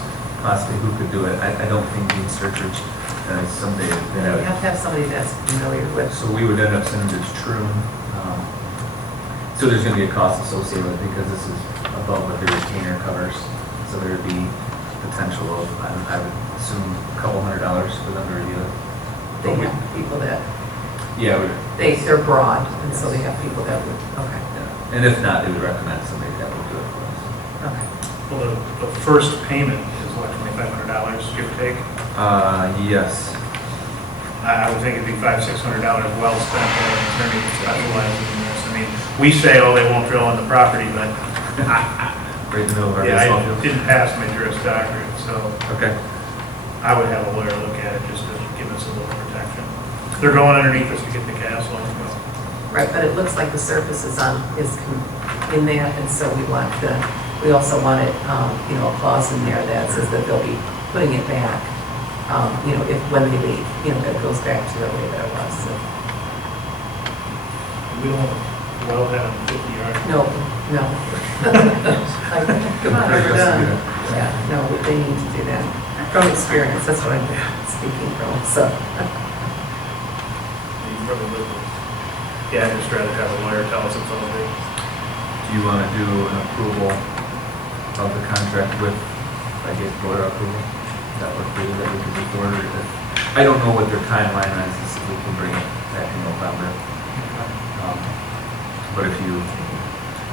possibly who could do it. I don't think Dean Sturridge is somebody that We have to have somebody that's familiar with. So we would end up sending it to Troon. So there's going to be a cost associated with it because this is above what the retainer covers. So there'd be potential of, I would assume, a couple $100 for them to review it. They have people that, Yeah. they're broad, and so they have people that would, okay. Yeah. And if not, they would recommend somebody that would do it for us. Okay. Well, the first payment is what, $2,500, give or take? Yes. I would think it'd be $500-600 well spent for an attorney that specializes in this. I mean, we say, oh, they won't drill on the property, but Right in the middle of our yeah, baseball I field. didn't pass my Juris Doctorate, so Okay. I would have a lawyer look at it just to give us a little protection. They're going underneath us to get the castle. Right, but it looks like the surface is in that, and so we also want it, a clause in there that says that they'll be putting it back, when they leave, that it goes back to the way that it was, so. We don't well have 50 yards. No. Like, come on, we're done. Yeah, no, they need to do that. From experience, that's what I'm speaking from, so. Yeah, I'd just rather have a lawyer tell us it's all good. Do you want to do an approval of the contract with, I guess, lawyer approval? That would be that we could move forward. I don't know what their timeline is, if we can bring it back in November. But if you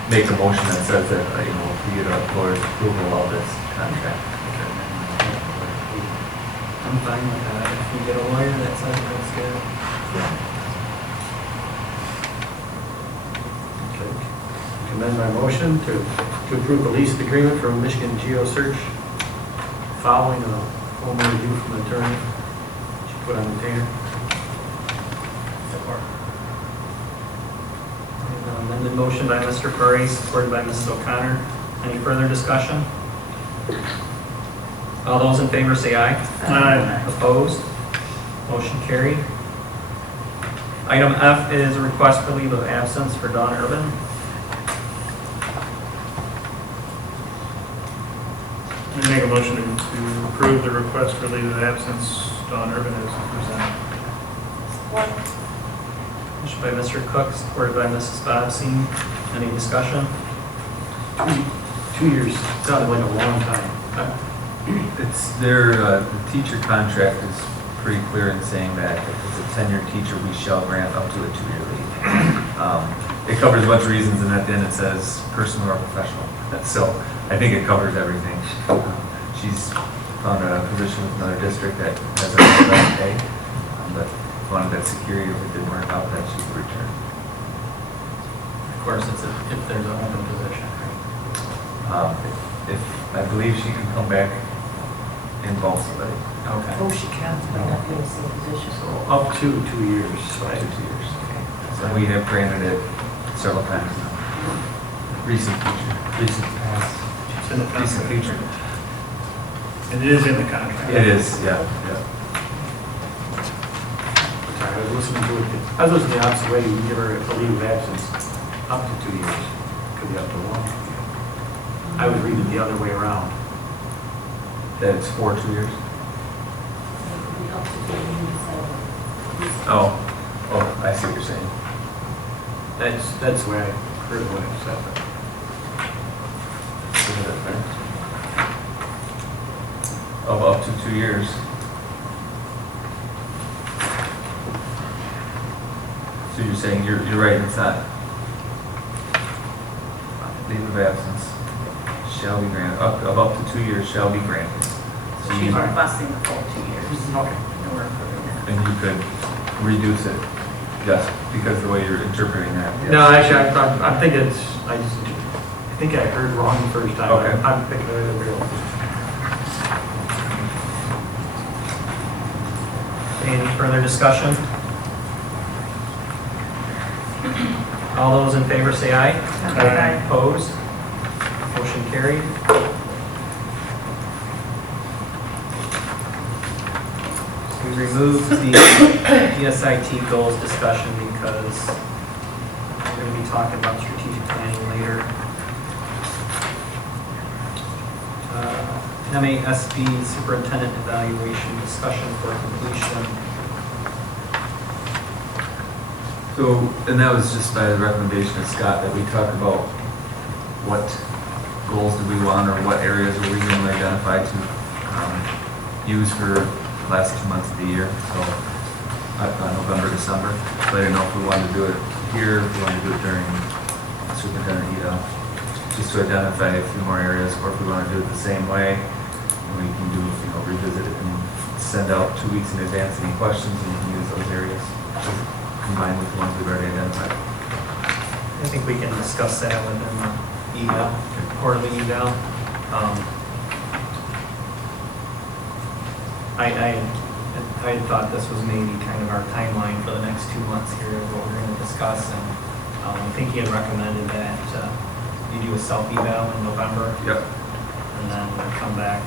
make a motion that says that, if we get a lawyer's approval of this contract. I'm fine with that. If you get a lawyer, that sounds good. Amend my motion to approve the lease agreement from Michigan GeoSearch following a formal review from the attorney. She put on the retainer. Support. Amended motion by Mr. Paré, supported by Mrs. O'Connor. Any further discussion? All those in favor say aye. Aye. Opposed? Motion carried. Item F is a request for leave of absence for Dawn Urban. I make a motion to approve the request for leave of absence, Dawn Urban as presented. Motion by Mr. Cook, supported by Mrs. Bobbsey. Any discussion? 2 years sounded like a long time. It's the teacher contract is pretty clear in saying that if it's a tenured teacher, we shall grant up to a 2-year leave. It covers a bunch of reasons, and at the end it says personal or professional. So I think it covers everything. She's found a position with another district that has a better pay, but wanted that security if it didn't work out, that she could return. Of course, if there's an open position. If I believe she can come back in both somebody. Okay. Oh, she can. So Up to 2 years. up to 2 years. So we have granted it several times now. Recent past. It's in the Recent contract. future. And it is in the contract. It is, yeah. I was listening to the opposite way. You give her a leave of absence up to 2 years. Could be up to 1. I would read it the other way around. That it's for 2 years? Oh, I see what you're saying. That's the way I heard it when it said that. Isn't that fair? Of up to 2 years. So you're saying, you're right, it's not, leave of absence shall be granted, up to 2 years shall be granted. So She's you- requesting the full 2 years. Okay. And we're approving that. And you could reduce it, just because the way you're interpreting that. yes. No, actually, I think it's, I think I heard wrong the first time. Okay. I'm thinking of the real. Any further discussion? All those in favor say aye. Aye. Opposed? Motion carried. We removed the PSIT goals discussion because we're going to be talking about strategic planning later. MASB superintendent evaluation discussion for completion. So, and that was just by the recommendation of Scott that we talk about what goals do we want, or what areas are we going to identify to use for the last 2 months of the year. So, November, December. So I didn't know if we wanted to do it here, if we wanted to do it during superintendent eval, just to identify a few more areas, or if we want to do it the same way, and we can do, revisit it and send out 2 weeks in advance any questions, and we can use those areas combined with the ones we've already identified. I think we can discuss that within the eval, quarterly eval. I had thought this was maybe kind of our timeline for the next 2 months here of what we're going to discuss, and I think he had recommended that you do a self-eval in November. Yep. And then we'll come back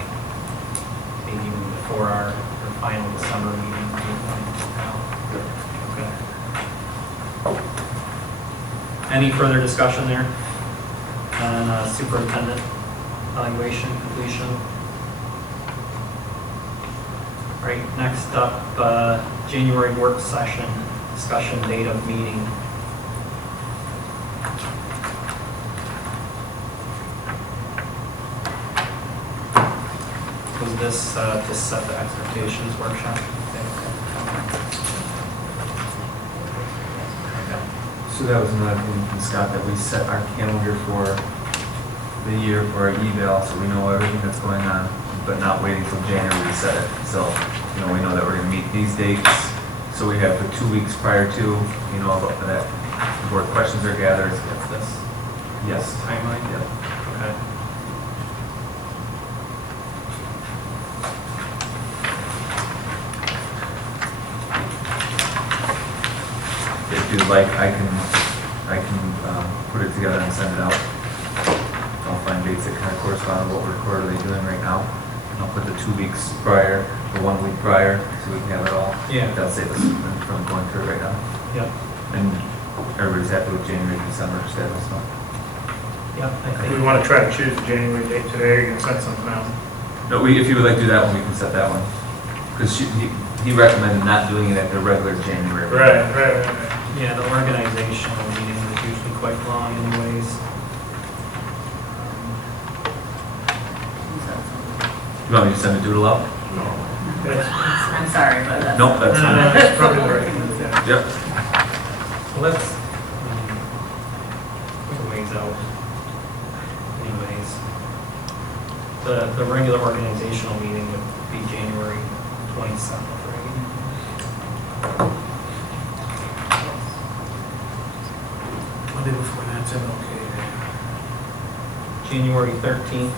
maybe even before our final December meeting. Okay. Any further discussion there on superintendent evaluation completion? All right, next up, January work session, discussion date of meeting. Was this to set the expectations workshop? So that was another thing from Scott, that we set our calendar for the year for our eval, so we know everything that's going on, but not waiting till January to set it. So, we know that we're gonna meet these dates, so we have the 2 weeks prior to, about that, where questions are gathered. What's this? Yes. Timeline? Yep. Okay. If you'd like, I can put it together and send it out. I'll find dates that kind of correspond to what we're quarterly doing right now. And I'll put the 2 weeks prior, the 1 week prior, so we can have it all. Yeah. That'll save us from going through it right now. Yep. And everybody's happy with January, December, schedule, so. Yep, I If we think. want to try to choose the January date today, you can send something out. No, if you would like to do that one, we can set that one. Because he recommended not doing it at the regular January. Right. Yeah, the organizational meeting is usually quite long anyways. You want me to send a doodle out? I'm sorry, but that's. Nope, that's fine. That's probably the right thing. Yep. Well, let's, put a ways out. Anyways. The regular organizational meeting would be January 27th, right? Monday before that's okay. January 13th.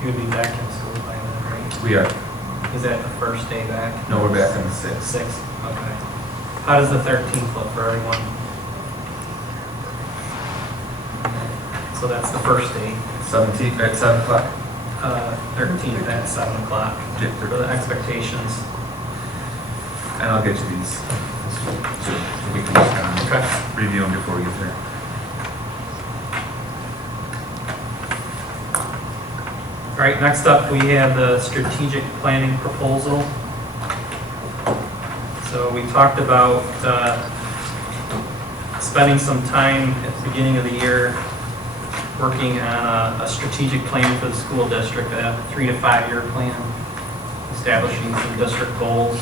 You would be back in school by then, right? We are. Is that the first day back? No, we're back on the 6th. 6th, okay. How does the 13th look for everyone? So that's the first day. 17th at 7 o'clock. 13th at 7 o'clock Yeah, for the expectations. And I'll get you these. So we can just review them before we get there. All right, next up, we have the strategic planning proposal. So we talked about spending some time at the beginning of the year working on a strategic plan for the school district, a 3 to 5 year plan. establishing some district goals.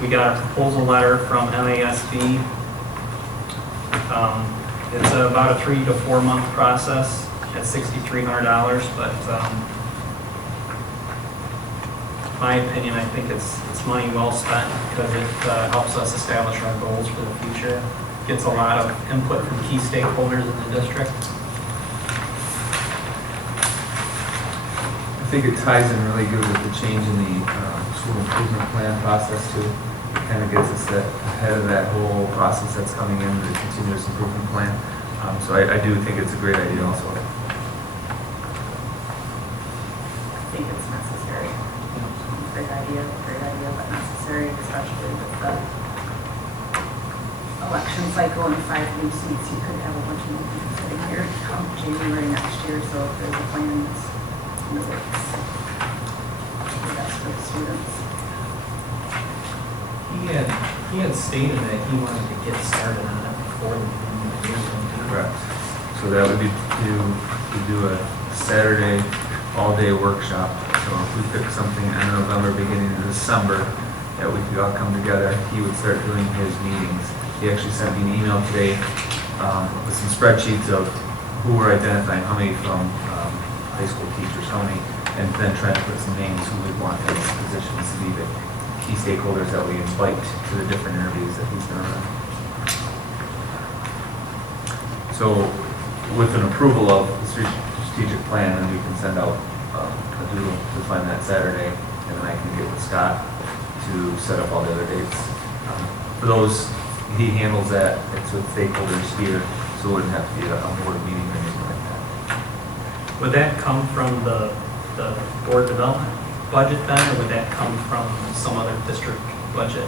We got a proposal letter from MASB. It's about a 3 to 4 month process at $6,300, but in my opinion, I think it's money well spent because it helps us establish our goals for the future. Gets a lot of input from key stakeholders in the district. I think it ties in really good with the change in the school improvement plan process too. It kind of gets us ahead of that whole process that's coming in, the continuous improvement plan. So I do think it's a great idea also. I think it's necessary. Great idea, but necessary, especially with the election cycle and 5 new seats. You could have a bunch of new people sitting here come January next year, so if there's a plan that's in the works, the best for the students. He had stated that he wanted to get started on it before the beginning of the year. Correct. So that would be to do a Saturday all-day workshop. So if we pick something in November, beginning of December, that we could all come together, he would start doing his meetings. He actually sent me an email today with some spreadsheets of who we're identifying, how many from high school teachers, how many, and then trying to put some names who would want those positions to be the key stakeholders that we invite to the different interviews that he's going to run. So with an approval of the strategic plan, then we can send out a doodle to find that Saturday, and then I can get with Scott to set up all the other dates. For those, he handles that, it's with stakeholders here, so it wouldn't have to be a board meeting or anything like that. Would that come from the board development budget then, or would that come from some other district budget?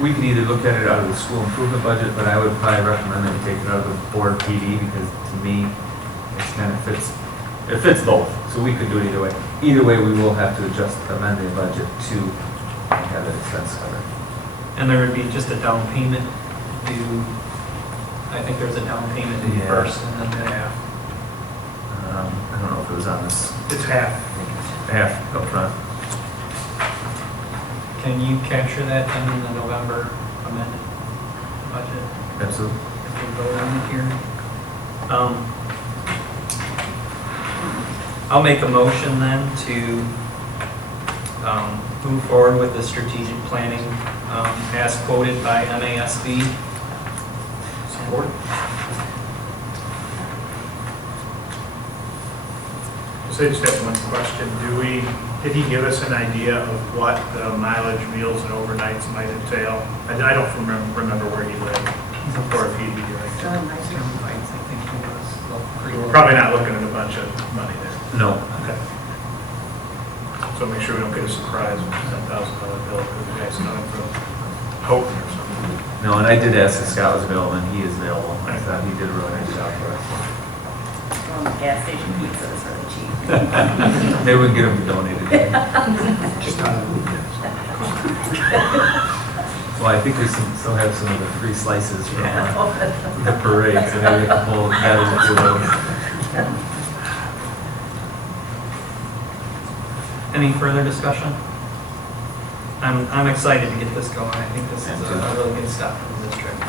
We could either look at it out of the school improvement budget, but I would probably recommend that we take it out of the board PD, because to me, it's kind of it fits both. So we could do it either way. Either way, we will have to amend the budget to have that expense covered. And there would be just a down payment due, I think there's a down payment due first and then half. I don't know if it was on this. It's half. Half up front. Can you capture that then in the November amended budget? Absolutely. If we vote on it here. I'll make a motion then to move forward with the strategic planning as quoted by MASB. Support. So I just have one question. Did he give us an idea of what the mileage, meals, and overnights might entail? I don't remember where he lived, or if he'd be doing it. We're probably not looking at a bunch of money there. No. Okay. So make sure we don't get a surprise with a $10,000 bill because the guy's coming from Houghton or something. No, and I did ask if Scott was available, and he is available. I thought he did a really nice job for us. Well, the gas station pizza is really cheap. Maybe we can get him to donate it. Just on the weekends. Well, I think we still have some of the free slices from the parade, so maybe we can pull that into those. Any further discussion? I'm excited to get this going. I think this is a really good step for the district.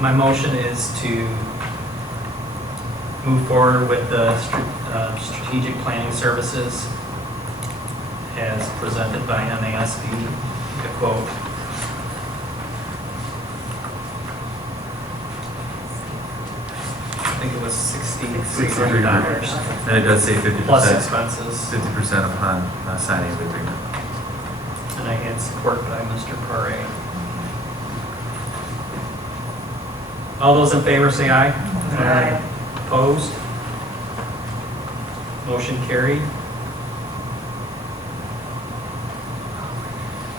My motion is to move forward with the strategic planning services as presented by MASB, the quote. I think it was $6,300. And it does say 50%. Plus expenses. 50% upon signing of the agreement. And I had support by Mr. Paré. All those in favor say aye. Aye. Opposed? Motion carried.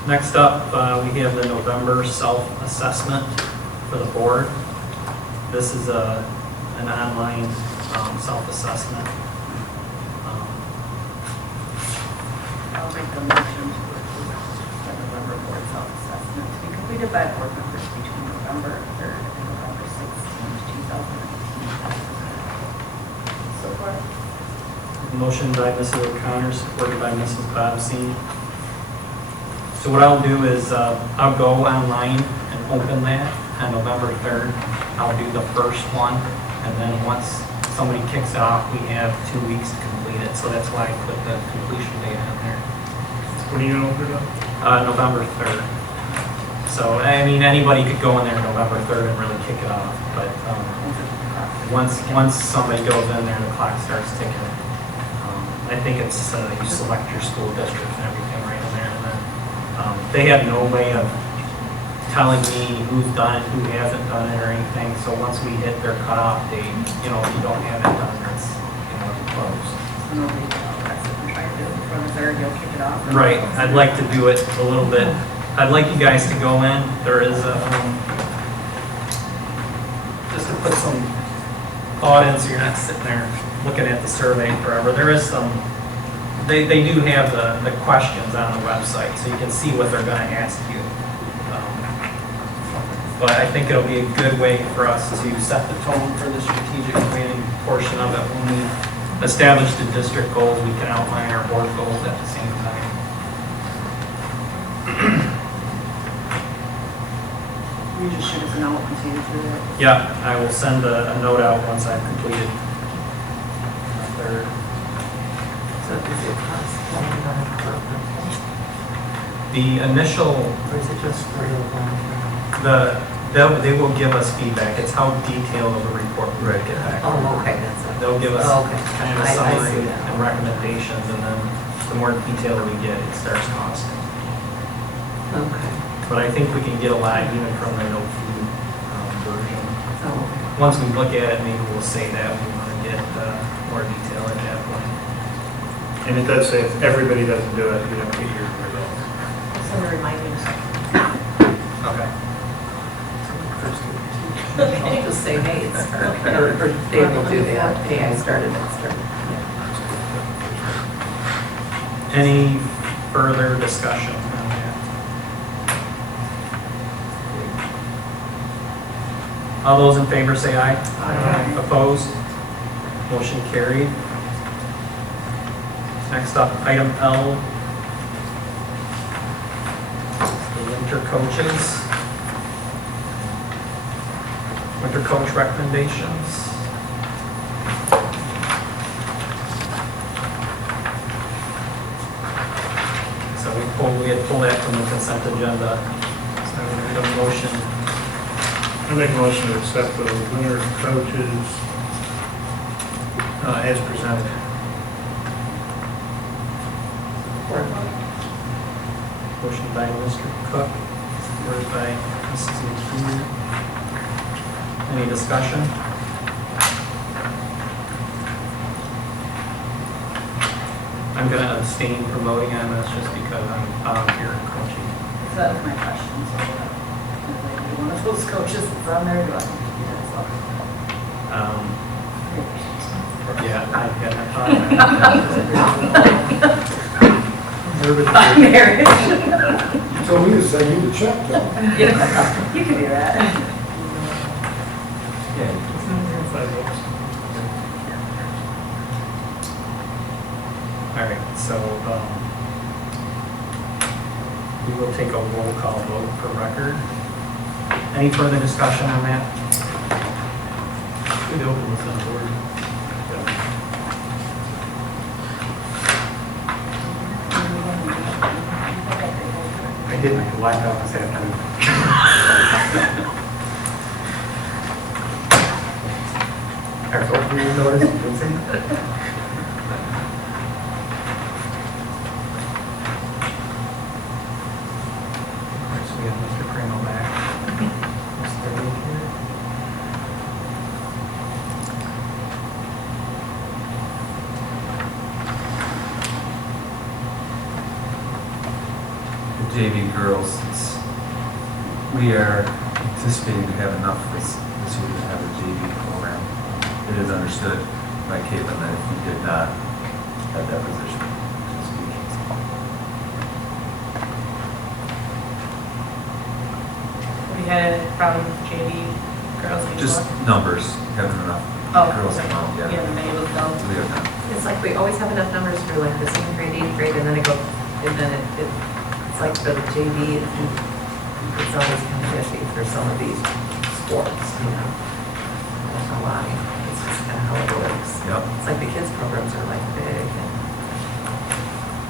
Next up, we have the November self-assessment for the board. This is an online self-assessment. I'll make the motion to approve the November board self-assessment to be completed by board members between November 3rd and November 16th, 2019. Support. Motion by Mrs. O'Connor, supported by Mrs. Bobbsey. So what I'll do is, I'll go online and open that on November 3rd. I'll do the first one, and then once somebody kicks it off, we have 2 weeks to complete it. So that's why I put the completion date on there. When are you gonna open it up? November 3rd. So, I mean, anybody could go in there November 3rd and really kick it off, but once somebody goes in there, the clock starts ticking. I think it's, you select your school district and everything right in there, and then they have no way of telling me who's done it, who hasn't done it or anything, so once we hit their cutoff date, you know, if you don't have it done, it's, you know, closed. Nobody try to do it before the 3rd, you'll kick it off. Right, I'd like to do it a little bit, I'd like you guys to go in, there is a, just to put some thought in so you're not sitting there looking at the survey forever, there is some, they do have the questions on the website, so you can see what they're gonna ask you. But I think it'll be a good way for us to set the tone for the strategic planning portion of it. When we establish the district goals, we can outline our board goals at the same time. You just shoot us a note once you do it. Yeah, I will send a note out once I've completed the 3rd. So is it cost The initial, or is it just for your long? they will give us feedback. It's how detailed of a report we get back. Oh, okay, that's it. They'll give us Okay. kind of a I see summary that. and recommendations, and then the more detail we get, it starts costing. Okay. But I think we can get a lot even from the no food version. Oh, okay. Once we look at it, maybe we'll say that we want to get more detail at that point. And it does say if everybody doesn't do it, you don't get your results. Send a reminder. Okay. Just say, hey, it's started. Or Dave will do that. Hey, I started, it started. Any further discussion on that? All those in favor say aye. Aye. Opposed? Motion carried. Next up, item L. The winter coaches. Winter coach recommendations. So we had pulled that from the consent agenda. So we need a motion. I make a motion to accept the winter coaches as presented. Motion by Mr. Cook, supported by Mrs. McKeon. Any discussion? I'm going to abstain from voting on this just because I'm volunteering coaching. So that was my question, so if I do one of those coaches that's on there, do I have to do that as well? Yeah, I've got By marriage. So we just send you the check, though. Yeah, you can do that. All right, so we will take a roll call vote for record. Any further discussion on that? Good open this on board. I did make a black out this afternoon. Our opening notice, you can see. Next, we have Mr. Primo back. Mr. Lee here. JV girls, we are anticipating to have enough this week to have a JV program. It is understood by Caitlin that if we did not have that position this week. We had it from JV girls. Just numbers, having enough Oh, girls come out, yeah, the May was go. We have not. It's like we always have enough numbers for like the second grade, 8th grade, and then it's like the JV, it's always kind of iffy for some of these sports, you know. I don't know why, it's just kind of how it works. Yep. It's like the kids' programs are like big and.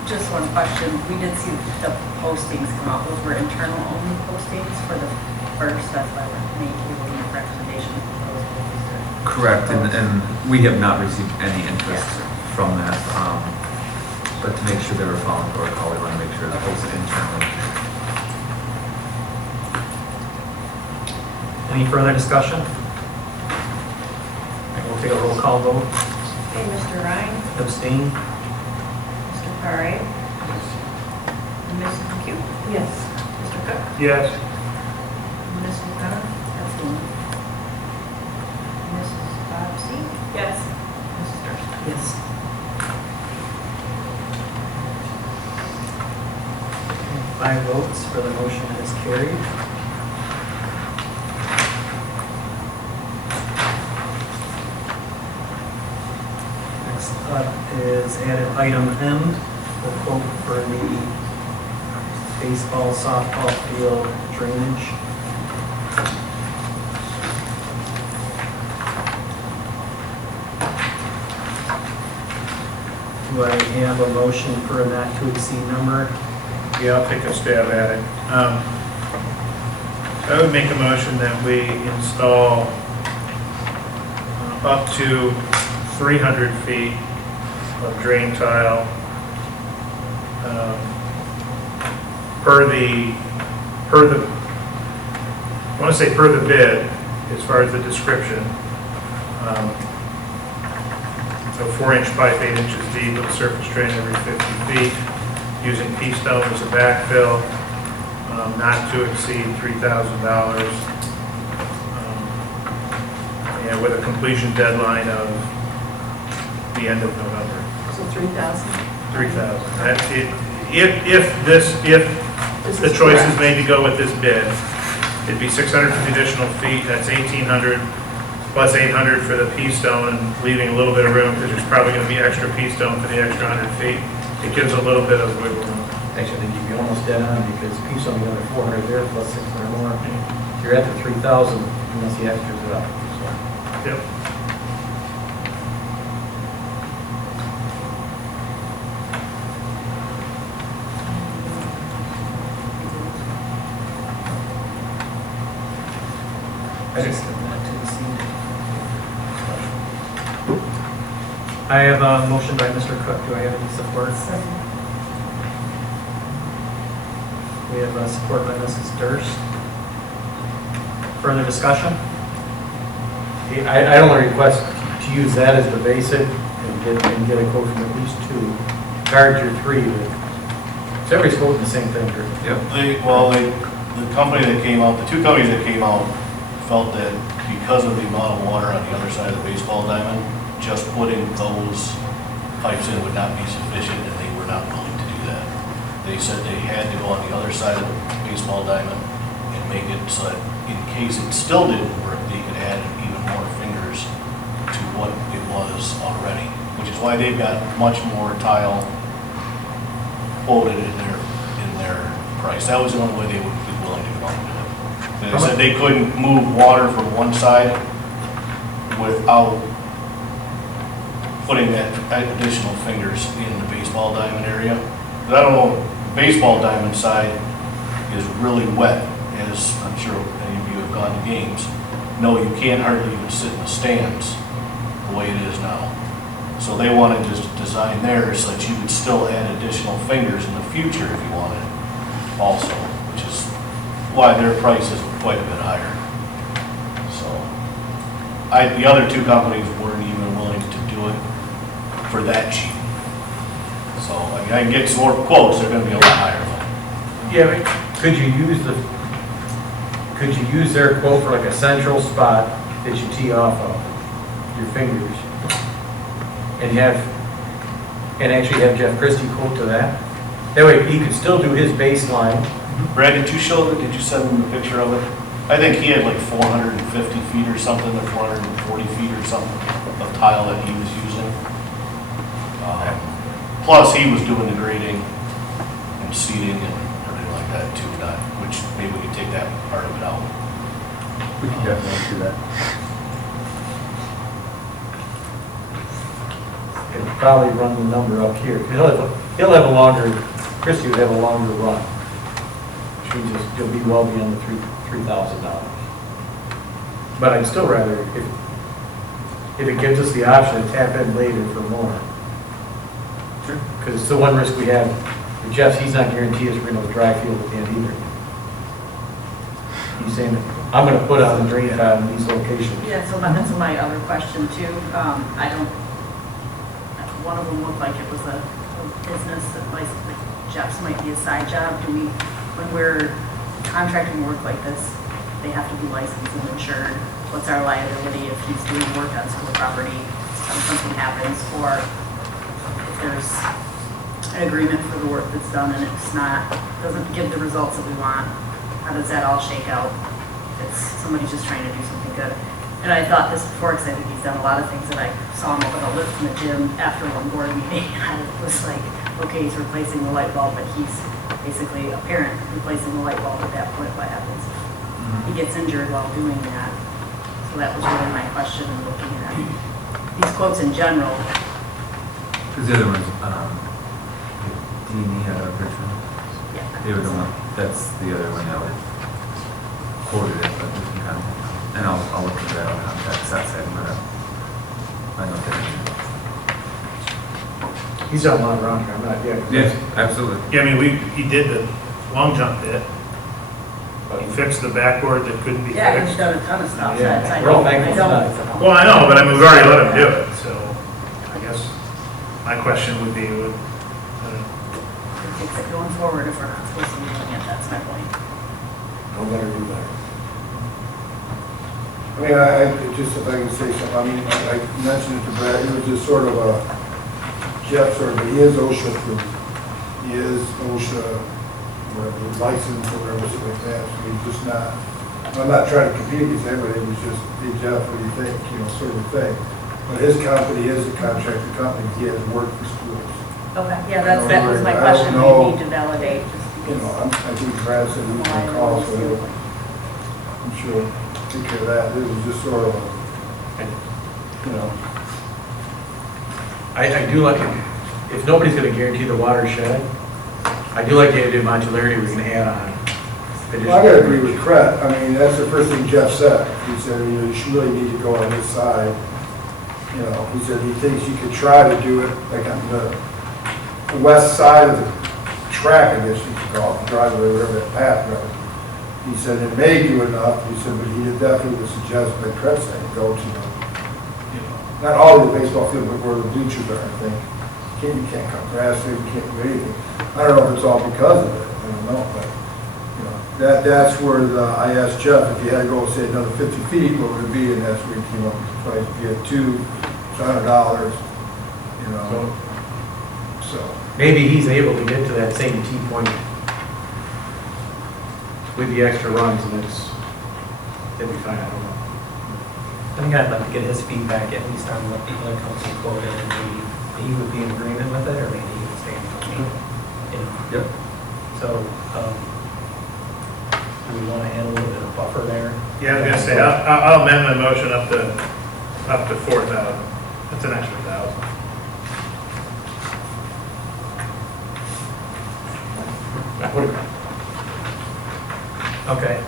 Just one question, we did see the postings come out, those were internal only postings for the first, that's why we're making a recommendation for those postings. Correct, and we have not received any interest from that. But to make sure they were following protocol, we want to make sure that was internally. Any further discussion? We'll take a roll call vote. Okay, Mr. Ryan, Abstain? Mr. Parre, Mrs. McHugh, Yes. Mr. Cook, Yes. Mrs. Gunn, abstain. Mrs. Bobbsey, Yes. Mrs. Durst. Yes. 5 votes for the motion is carried. Next up is added item M, the quote for the baseball, softball field drainage. Do I have a motion for a not to exceed number? Yeah, I'll take a stab at it. I would make a motion that we install up to 300 feet of drain tile per the, I want to say per the bid, as far as the description. So 4-inch pipe, 8 inches deep, with a surface drain every 50 feet, using pea stone as a backfill, not to exceed $3,000, and with a completion deadline of the end of November. So 3,000? 3,000. That's it. If the choice is made to go with this bid, it'd be 650 additional feet, that's 1,800 plus 800 for the pea stone, and leaving a little bit of room, because there's probably going to be extra pea stone for the extra 100 feet. It gives a little bit of wiggle room. Actually, I think you'd be almost dead on because piece on the other 400 there plus 600 more. You're at the 3,000 unless the extras are up. So. Yep. I just said not to exceed. I have a motion by Mr. Cook. Do I have any support? We have a support by Mrs. Durst. Further discussion? I don't request to use that as the basic and get a quote from at least 2. Charge your 3, but everybody's quoting the same thing here. Yep. The company that came out, the 2 companies that came out felt that because of the amount of water on the other side of the baseball diamond, just putting those pipes in would not be sufficient, and they were not willing to do that. They said they had to go on the other side of the baseball diamond and make it so that in case it still didn't work, they could add even more fingers to what it was already, which is why they've got much more tile quoted in their price. That was the only way they would be willing to go and do it. They said they couldn't move water from one side without putting that additional fingers in the baseball diamond area. But I don't know, baseball diamond side is really wet, as I'm sure any of you have gone to games. No, you can't hardly even sit in the stands the way it is now. So they wanted to design theirs so that you could still add additional fingers in the future if you wanted also, which is why their price is quite a bit higher. So the other 2 companies weren't even willing to do it for that cheap. So I mean, I can get some more quotes, they're going to be a lot higher though. Yeah, but could you use their quote for like a central spot that you tee off of your fingers and actually have Jeff Christie quote to that? That way he could still do his baseline. Brad, did you send them the picture of it? I think he had like 450 feet or something, or 440 feet or something of tile that he was using. Plus, he was doing the grading and seeding and everything like that too, which maybe we could take that part of it out. We can definitely do that. And probably run the number up here. He'll have a longer, Christie would have a longer run. Which means you'll be well beyond the $3,000. But I'd still rather, if it gives us the option to tap in later for more. Sure. Because it's the one risk we have. With Jeff, he's not guaranteed us we're going to have a dry field at the end either. He's saying, I'm going to put out a drain tile in these locations. Yeah, so that's my other question too. I don't, one of them looked like it was a business that like Jeff's might be a side job. Do we, when we're contracting work like this, they have to be licensed and insured? What's our liability if he's doing work on school property and something happens, or if there's an agreement for the work that's done and it's not, doesn't give the results that we want? How does that all shake out? It's somebody's just trying to do something good. And I thought this before, because I think he's done a lot of things that I saw him up on a lift in the gym after one board meeting. And it was like, okay, he's replacing the light bulb, but he's basically a parent replacing the light bulb at that point. What happens if he gets injured while doing that? So that was really my question in looking at these quotes in general. Because the other one's, D&E out of Richmond. Yeah. They were the one, that's the other one that would quoted it, but we can kind of, and I'll look at that on contracts, that side, but I know that. He's done a lot around here. I'm not, yeah. Yes, absolutely. Yeah, I mean, he did the long jump bit. He fixed the backboard that couldn't be Yeah, he's fixed. done a ton of stuff. Yeah, That's- I we're all don't- thankful I for don't- that. Well, I know, but I mean, we've already let him do it, so I guess my question would be, It's like going forward if we're not supposed to be doing it, that's my point. No better do better. I mean, I just, if I can say something, I mean, I mentioned it to Brad, it was just sort of a, Jeff sort of, he is OSHA approved. He is OSHA, whatever, licensed or whatever, something like that, so he's just not, I'm not trying to compete with him, but it was just, hey Jeff, what do you think, you know, sort of thing. But his company is a contracted company, he has worked for schools. Okay, yeah, that was my I don't question, know. we need to validate, just You because. know, I think Brad said he was going to call, so I'm sure he'll take care of that. It was just sort of, you know. I do like, if nobody's going to guarantee the watershed, I do like the idea of modularity we can add on. Well, I gotta agree with Cret. I mean, that's the first thing Jeff said. He said, you know, you should really need to go on this side. You know, he said he thinks you could try to do it like on the west side of the track, I guess you could call it, the driveway, whatever that path was. He said it may do enough, he said, but he definitely would suggest, like Cret said, go to the, you know, not all of the baseball field, but where the bleachers are, I think. You can't cut grass there, you can't do anything. I don't know if it's all because of it, I don't know, but, you know, that's where I asked Jeff, if you had to go, say, another 50 feet, what would it be? And that's where he came up with the price. If you had two, it's $100, you know, so. Maybe he's able to get to that same T point with the extra runs, and it'd be fine, I don't know. I think I'd like to get his feedback at least on what the other company quoted, and maybe he would be in agreement with it, or maybe he would stay with me. You know? Yep. So, do we want to add a little bit of buffer there? yeah, I was gonna say, I'll amend my motion up to 4,000. That's an extra 1,000. Okay.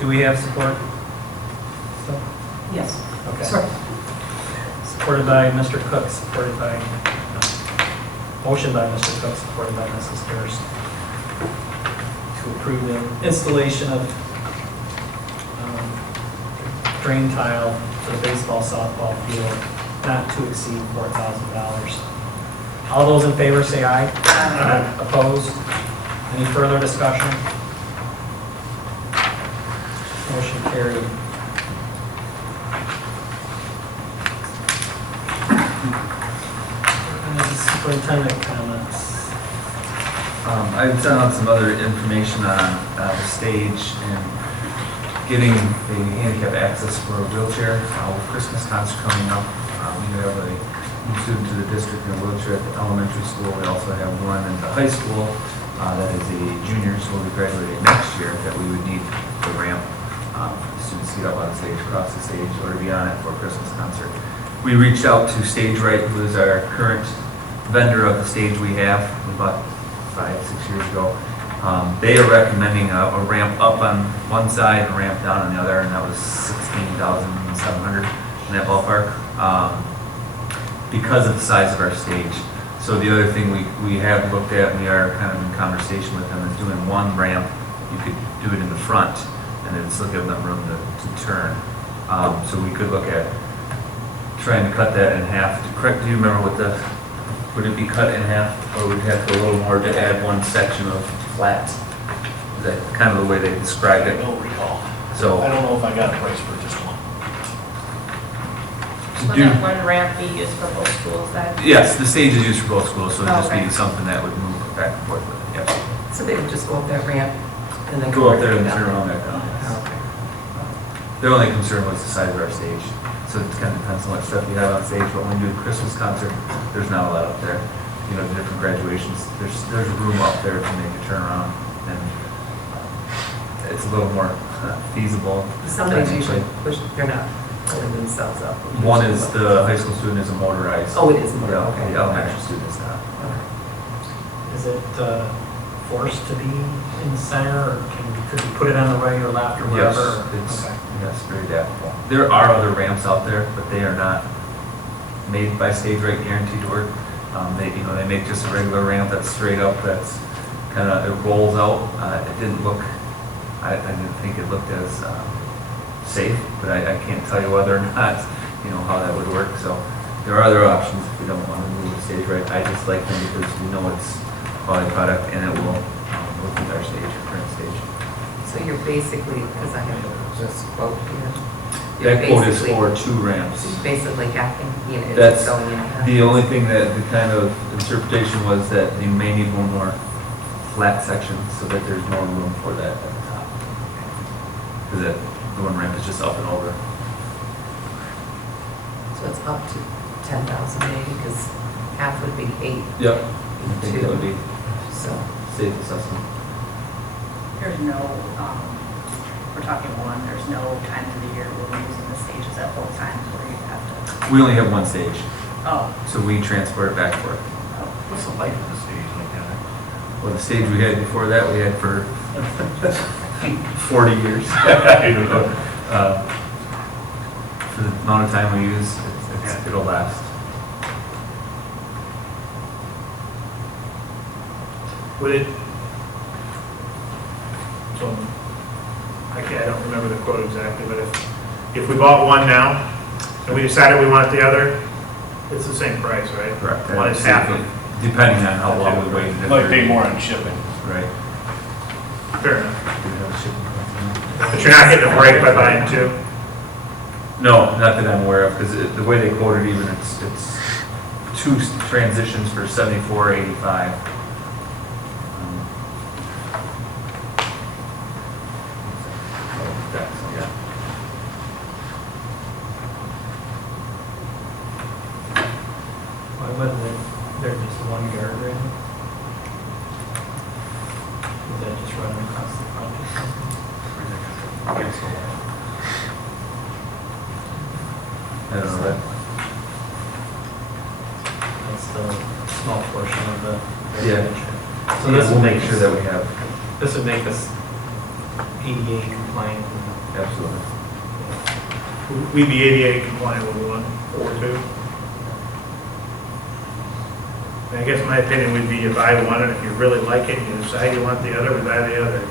Do we have support? Yes. Okay. Sorry. Supported by Mr. Cook, supported by, motion by Mr. Cook, supported by Mrs. Durst, to approve the installation of drain tile for the baseball, softball field, not to exceed $4,000. All those in favor say aye. Aye. Opposed? Any further discussion? Motion carried. Superintendent comments. I've sent out some other information on the stage and getting the handicap access for a wheelchair. With Christmas concert coming up, we have a new student to the district in a wheelchair at the elementary school. We also have one in the high school that is a junior, so we'll be graduating next year, that we would need the ramp for the students to get up on the stage, cross the stage, or to be on it for a Christmas concert. We reached out to Stage Right, who is our current vendor of the stage we have. We bought 5-6 years ago. They are recommending a ramp up on one side and a ramp down on the other, and that was $16,700 in that ballpark, because of the size of our stage. So the other thing we have looked at, and we are kind of in conversation with them, is doing one ramp. You could do it in the front, and then still give them room to turn. So we could look at trying to cut that in half. Correct, do you remember what would it be cut in half, or would it have to go a little more to add one section of flat? Is that kind of the way they described it? I don't recall. So I don't know if I got a price for just one. Will that one ramp be used for both schools then? Yes, the stage is used for both schools, so it'd just Okay. be something that would move back and forth with it, yes. So they would just go up that ramp and then Go up there and down. turn around back down, yes. Okay. Their only concern was the size of our stage. So it kind of depends on what stuff you have on stage, but when we do a Christmas concert, there's not a lot up there. You know, the different graduations, there's room up there to make a turnaround, and it's a little more feasible. Somebody's usually they're not pulling themselves up. One is the high school student is a motorized. Oh, it is motorized, okay. The elementary student is not. Is it forced to be in the center, or could you put it on the right or left or Yes, wherever? it's, Okay. yes, very adaptable. There are other ramps out there, but they are not made by Stage Right, guaranteed to work. They make just a regular ramp that's straight up, that's kind of, it rolls out. It didn't look, I didn't think it looked as safe, but I can't tell you whether or not, how that would work. So there are other options if we don't want to move the Stage Right. I just like them because we know it's quality product and it will work with our stage, our current stage. So you're basically, because I have this quote here. That quote is for 2 ramps. It's basically halving, it's That's going in half. the only thing that the kind of interpretation was that you may need one more flat section so that there's more room for that at the top. Because the one ramp is just up and over. So it's up to 10,000 maybe, because half would be 8. Yep. I think that would be So, safe assessment. There's no, we're talking one, there's no time of the year where we're using the stages at both times where you have to. We only have one stage, Oh, so we transport it back and forth. What's the life of the stage like that? Well, the stage we had before that, we had for 40 years. For the amount of time we use, it'll last. Would it, so, I don't remember the quote exactly, but if we bought one now, and we decided we want the other, it's the same price, right? Correct. One is half of. Depending on how long we wait. Might pay more on shipping. Right. Fair enough. But you're not getting a break by buying 2? No, not that I'm aware of, because the way they quoted even, it's 2 transitions for $74.85. Yeah. Why wasn't there just one guardrail? Was that just running across the front or something? I don't know that. That's the small portion of the. Yeah. So this we'll would make sure that we have. This would make us ADA compliant. Absolutely. We'd be ADA compliant with 1 or 2. And I guess my opinion would be you buy one, and if you really like it, you decide you want the other, we buy the other.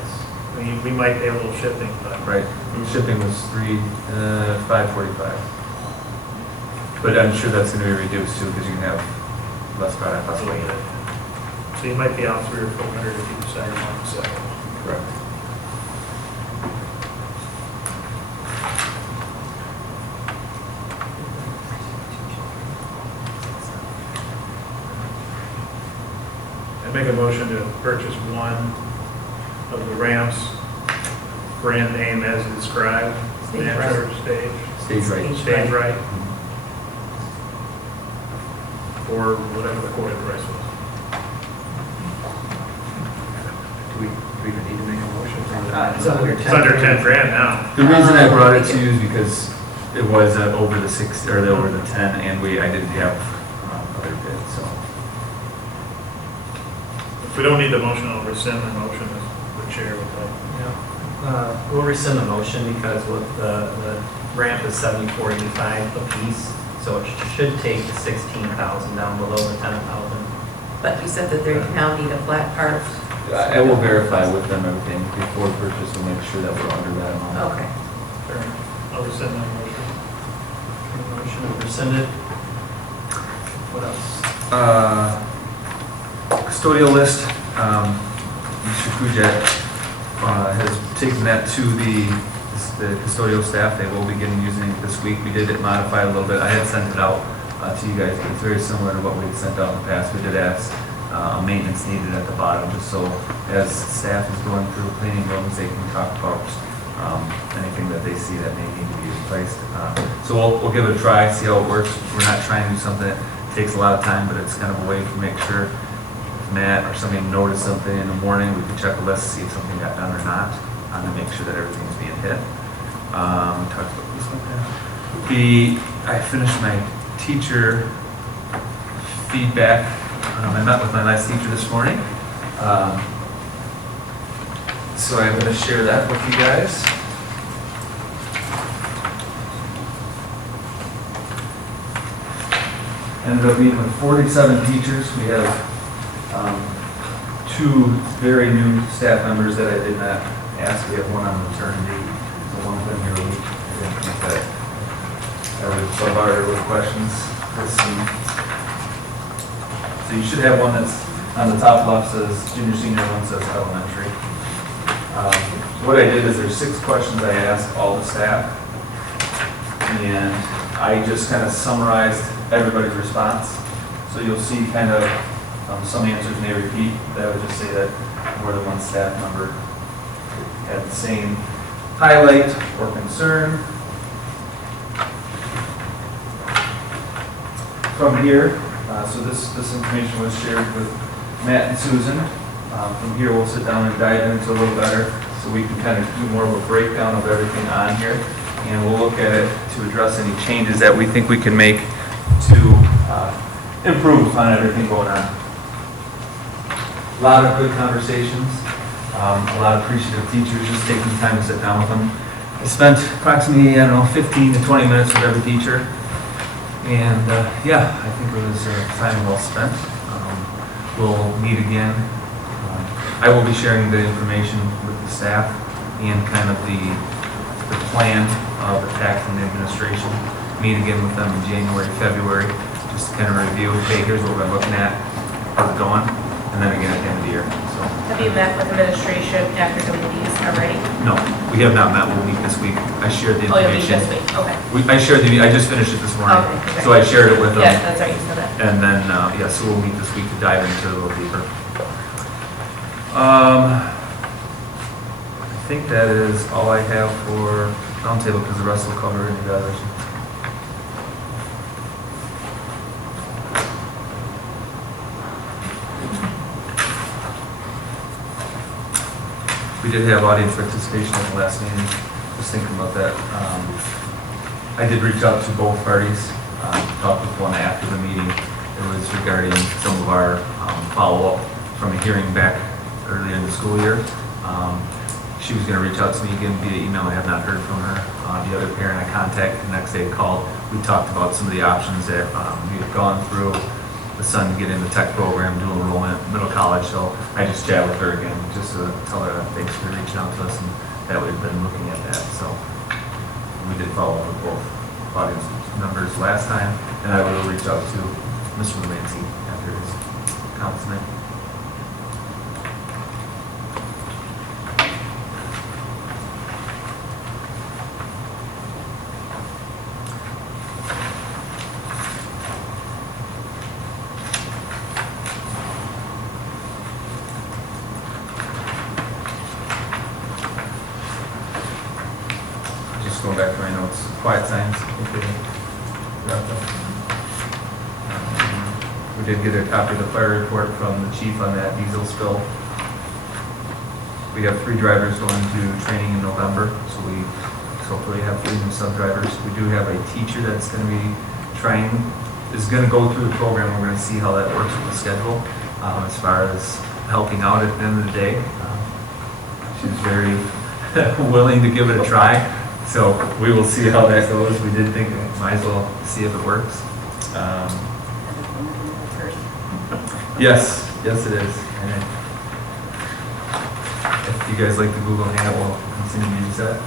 We might pay a little shipping, but. Right. Shipping was $5.45. But I'm sure that's going to be reduced too, because you can have less product possibly. So you might be out $300 or $400 if you decide you want the second one. Correct. make a motion to purchase one of the ramps, brand name as described. Stage Natural right. Stage. Stage right. Or whatever the quoted price was. Do we even need to make a motion? It's It's under 10 grand now. The reason I brought it to you is because it was over the 6, or over the 10, and I didn't have other bids, so. If we don't need the motion, I'll rescind the motion as the chair would like. We'll rescind the motion because with the ramp is $74.85 a piece, so it should take the 16,000 down below the 10,000. But you said that they now need a flat part. I will verify with them everything before purchase and make sure that we're under that amount. Okay. Fair enough. I'll rescind that motion. Motion is rescinded. What else? Custodial list, Mr. Kujat has taken that to the custodial staff. They will begin using it this week. We did it modified a little bit. I had sent it out to you guys, but it's very similar to what we had sent out in the past. We did ask maintenance needed at the bottom, just so as staff is going through cleaning rooms, they can talk about anything that they see that may need to be replaced. So we'll give it a try, see how it works. We're not trying to do something that takes a lot of time, but it's kind of a way to make sure if Matt or somebody noticed something in the morning, we can check a list, see if something got done or not, to make sure that everything's being hit. We talked about this one. I finished my teacher feedback. I met with my last teacher this morning. So I'm going to share that with you guys. Ended up meeting with 47 teachers. We have 2 very new staff members that I did not ask. We have one on maternity, so one's been here a week. I didn't think that would bombard with questions. So you should have one that's on the top left says junior, senior, one says elementary. What I did is there's 6 questions I asked all the staff, and I just kind of summarized everybody's response. So you'll see kind of some answers may repeat. That would just say that more than one staff member had the same highlight or concern. From here, so this information was shared with Matt and Susan. From here, we'll sit down and dive into a little better so we can kind of do more of a breakdown of everything on here. And we'll look at it to address any changes that we think we can make to improve upon everything going on. A lot of good conversations, a lot of appreciative teachers just taking the time to sit down with them. I spent approximately, 15 to 20 minutes with every teacher. And yeah, I think it was time well spent. We'll meet again. I will be sharing the information with the staff and kind of the plan of the tax and the administration. Meet again with them in January, February, just to kind of review, hey, here's what we're looking at, how's it going, and then again at the end of the year. So. Have you met with administration after doing these already? No, we have not met. We'll meet this week. I shared the Oh, you'll meet information. this week, okay. I just finished it this morning. Okay. So I shared it with them. Yes, that's right, you said that. And then, yeah, so we'll meet this week to dive into it a little deeper. I think that is all I have for roundtable because the rest will cover in the evaluation. We did have audience participation at the last meeting. Just thinking about that. I did reach out to both parties, talked with one after the meeting. It was regarding some of our follow-up from a hearing back earlier in the school year. She was going to reach out to me again via email. I have not heard from her. The other parent I contacted the next day called. We talked about some of the options that we had gone through. The son to get in the tech program, dual enrollment, middle college. So I just chat with her again, just to tell her thanks for reaching out to us and that we've been looking at that. So we did follow up with both audience members last time, and I will reach out to Mr. Lancey after his comments tonight. quiet signs. I think they wrapped up. We did get a copy of the fire report from the chief on that diesel spill. We have 3 drivers going to training in November, so we hopefully have 3 new sub-drivers. We do have a teacher that's going to be is going to go through the program. We're going to see how that works with the schedule as far as helping out at the end of the day. She's very willing to give it a try, so we will see how that goes. We did think we might as well see if it works. Yes, it is. And if you guys like to Google Hannah, we'll continue to use that.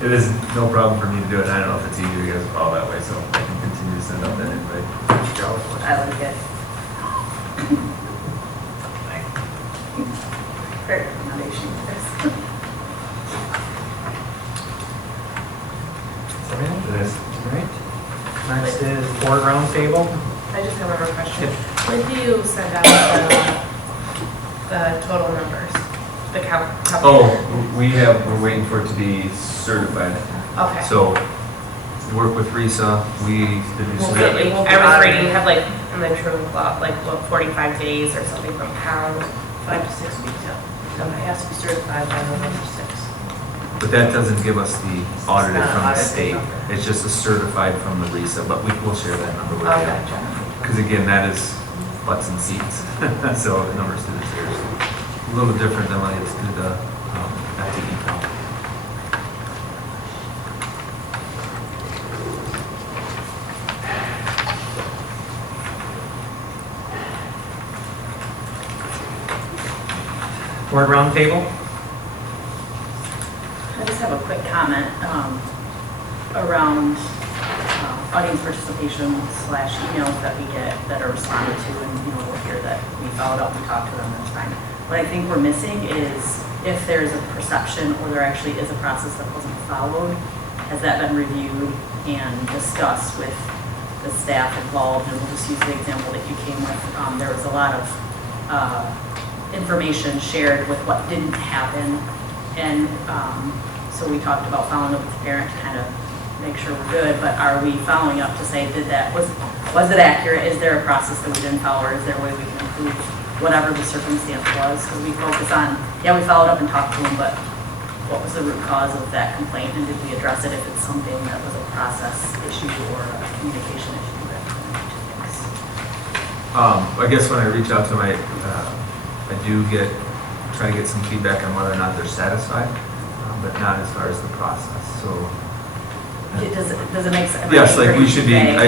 It is no problem for me to do it. I don't know if it's easier for you guys to follow that way, so I can continue to send out that invite. I like it. Great recommendation, Chris. It is. Right. Next is board roundtable. I just have one more question. When do you send out the total numbers? The count? Oh, we're waiting for it to be certified. Okay. So, work with Risa, I was reading, you have like, in the true law, like, what, 45 days or something from pound? 5 to 6 weeks, yeah. So it has to be certified by November 6th. but that doesn't give us the audited It's not from the audited state. number. It's just a certified from the Risa, but we'll share that number with Okay. you. Because again, that is butts and seats, so the numbers to the stairs. A little different than what it's to the FTE count. Board roundtable. I just have a quick comment around audience participation / emails that we get that are responded to, and we'll hear that we followed up, we talked to them, that's fine. What I think we're missing is if there's a perception or there actually is a process that wasn't followed, has that been reviewed and discussed with the staff involved? And we'll just use the example that you came with. There was a lot of information shared with what didn't happen, and so we talked about following up with the parent to kind of make sure we're good, but are we following up to say, was it accurate? Is there a process that we didn't follow, or is there a way we can improve whatever the circumstance was? Because we focus on, yeah, we followed up and talked to them, but what was the root cause of that complaint, and did we address it if it's something that was a process issue or a communication issue that we need to fix? I guess when I reach out to them, I do try to get some feedback on whether or not they're satisfied, but not as far as the process. So, Does it make sense? yes, like I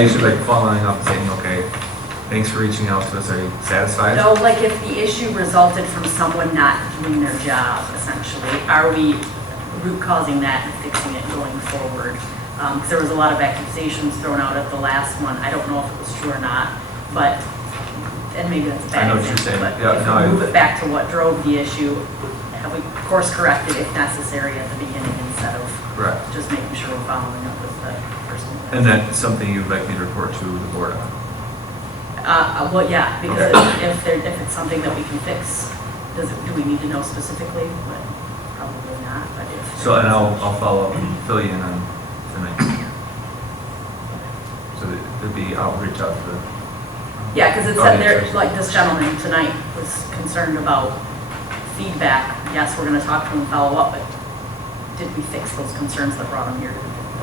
should like following up and saying, okay, thanks for reaching out to us. Are you satisfied? No, like if the issue resulted from someone not doing their job, essentially, are we root causing that and fixing it going forward? Because there was a lot of accusations thrown out at the last one. I don't know if it was true or not, but, and maybe that's a I know bad what you're example, saying. but Yeah, if no, we I- move it back to what drove the issue, have we course corrected if necessary at the beginning instead of Correct. just making sure we're following up with the person? And that's something you'd like me to report to the board on? Well, yeah, because Okay. if it's something that we can fix, do we need to know specifically? But probably not, but if. So, and I'll follow up and fill you in on tonight. So I'll reach out to the. Yeah, because it said there, like this gentleman tonight was concerned about feedback. Yes, we're going to talk to him and follow up, but did we fix those concerns that brought him here?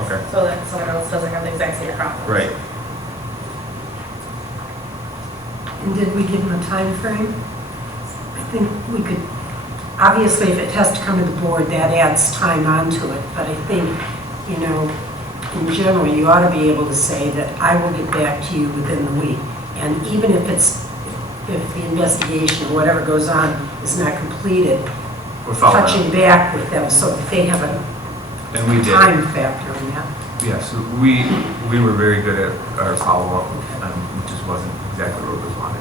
Okay. So that someone else doesn't have the exact same problem. Right. And did we give them a time frame? I think we could, obviously, if it has to come to the board, that adds time onto it. But I think, in general, you ought to be able to say that I will get back to you within the week. And even if the investigation or whatever goes on is not completed, We're following touching up. back with them so that they have And we a did. time factor in that. Yes, we were very good at our follow-up, and it just wasn't exactly what was wanted.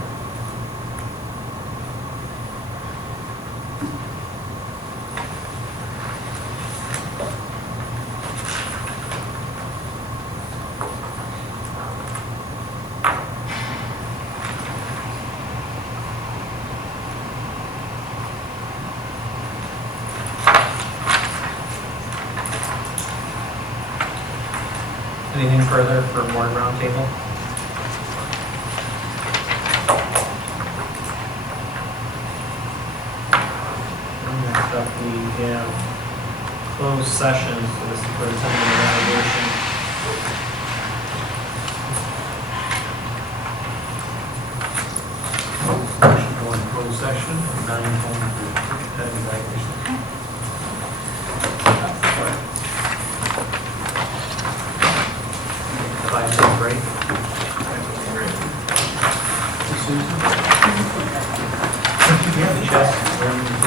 Anything further for board roundtable? Next up, we have closed session for the superintendent evaluation. Motion to go into closed session, non-uniform superintendent evaluation. 5 minute break. Susan? You have the chest.